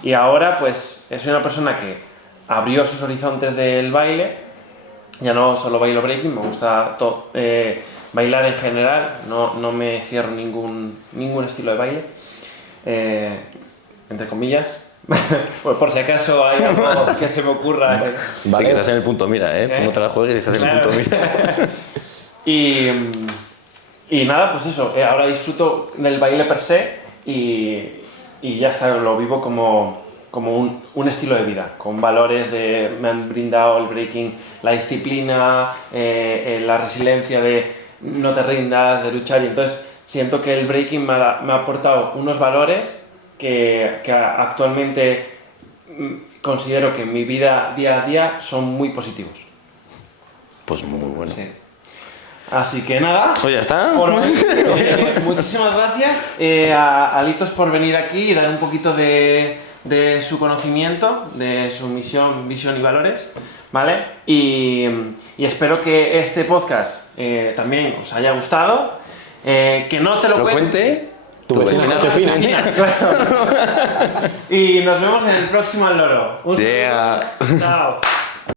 Y ahora pues soy una persona que abrió sus horizontes del baile. Ya no solo bailo breaking, me gusta bailar en general, no me cierro ningún estilo de baile, entre comillas, pues por si acaso hay algo que se me ocurra. Vale. Sí, que estás en el punto mira, tú no te la juegues y estás en el punto mira. Y nada, pues eso, ahora disfruto del baile per se y ya está, lo vivo como un estilo de vida, con valores me han brindado el breaking, la disciplina, la resiliencia de no te rindas, de luchar, y entonces siento que el breaking me ha aportado unos valores que actualmente considero que en mi vida día a día son muy positivos. Pues muy bueno. Sí. Así que nada. Pues ya está. Muchísimas gracias a Litos por venir aquí y dar un poquito de su conocimiento, de su misión, visión y valores, ¿vale? Y espero que este podcast también os haya gustado, que no te lo cuente tu vecina Josefina. Y nos vemos en el próximo Al Loro. Un saludo. Yeah. Chao.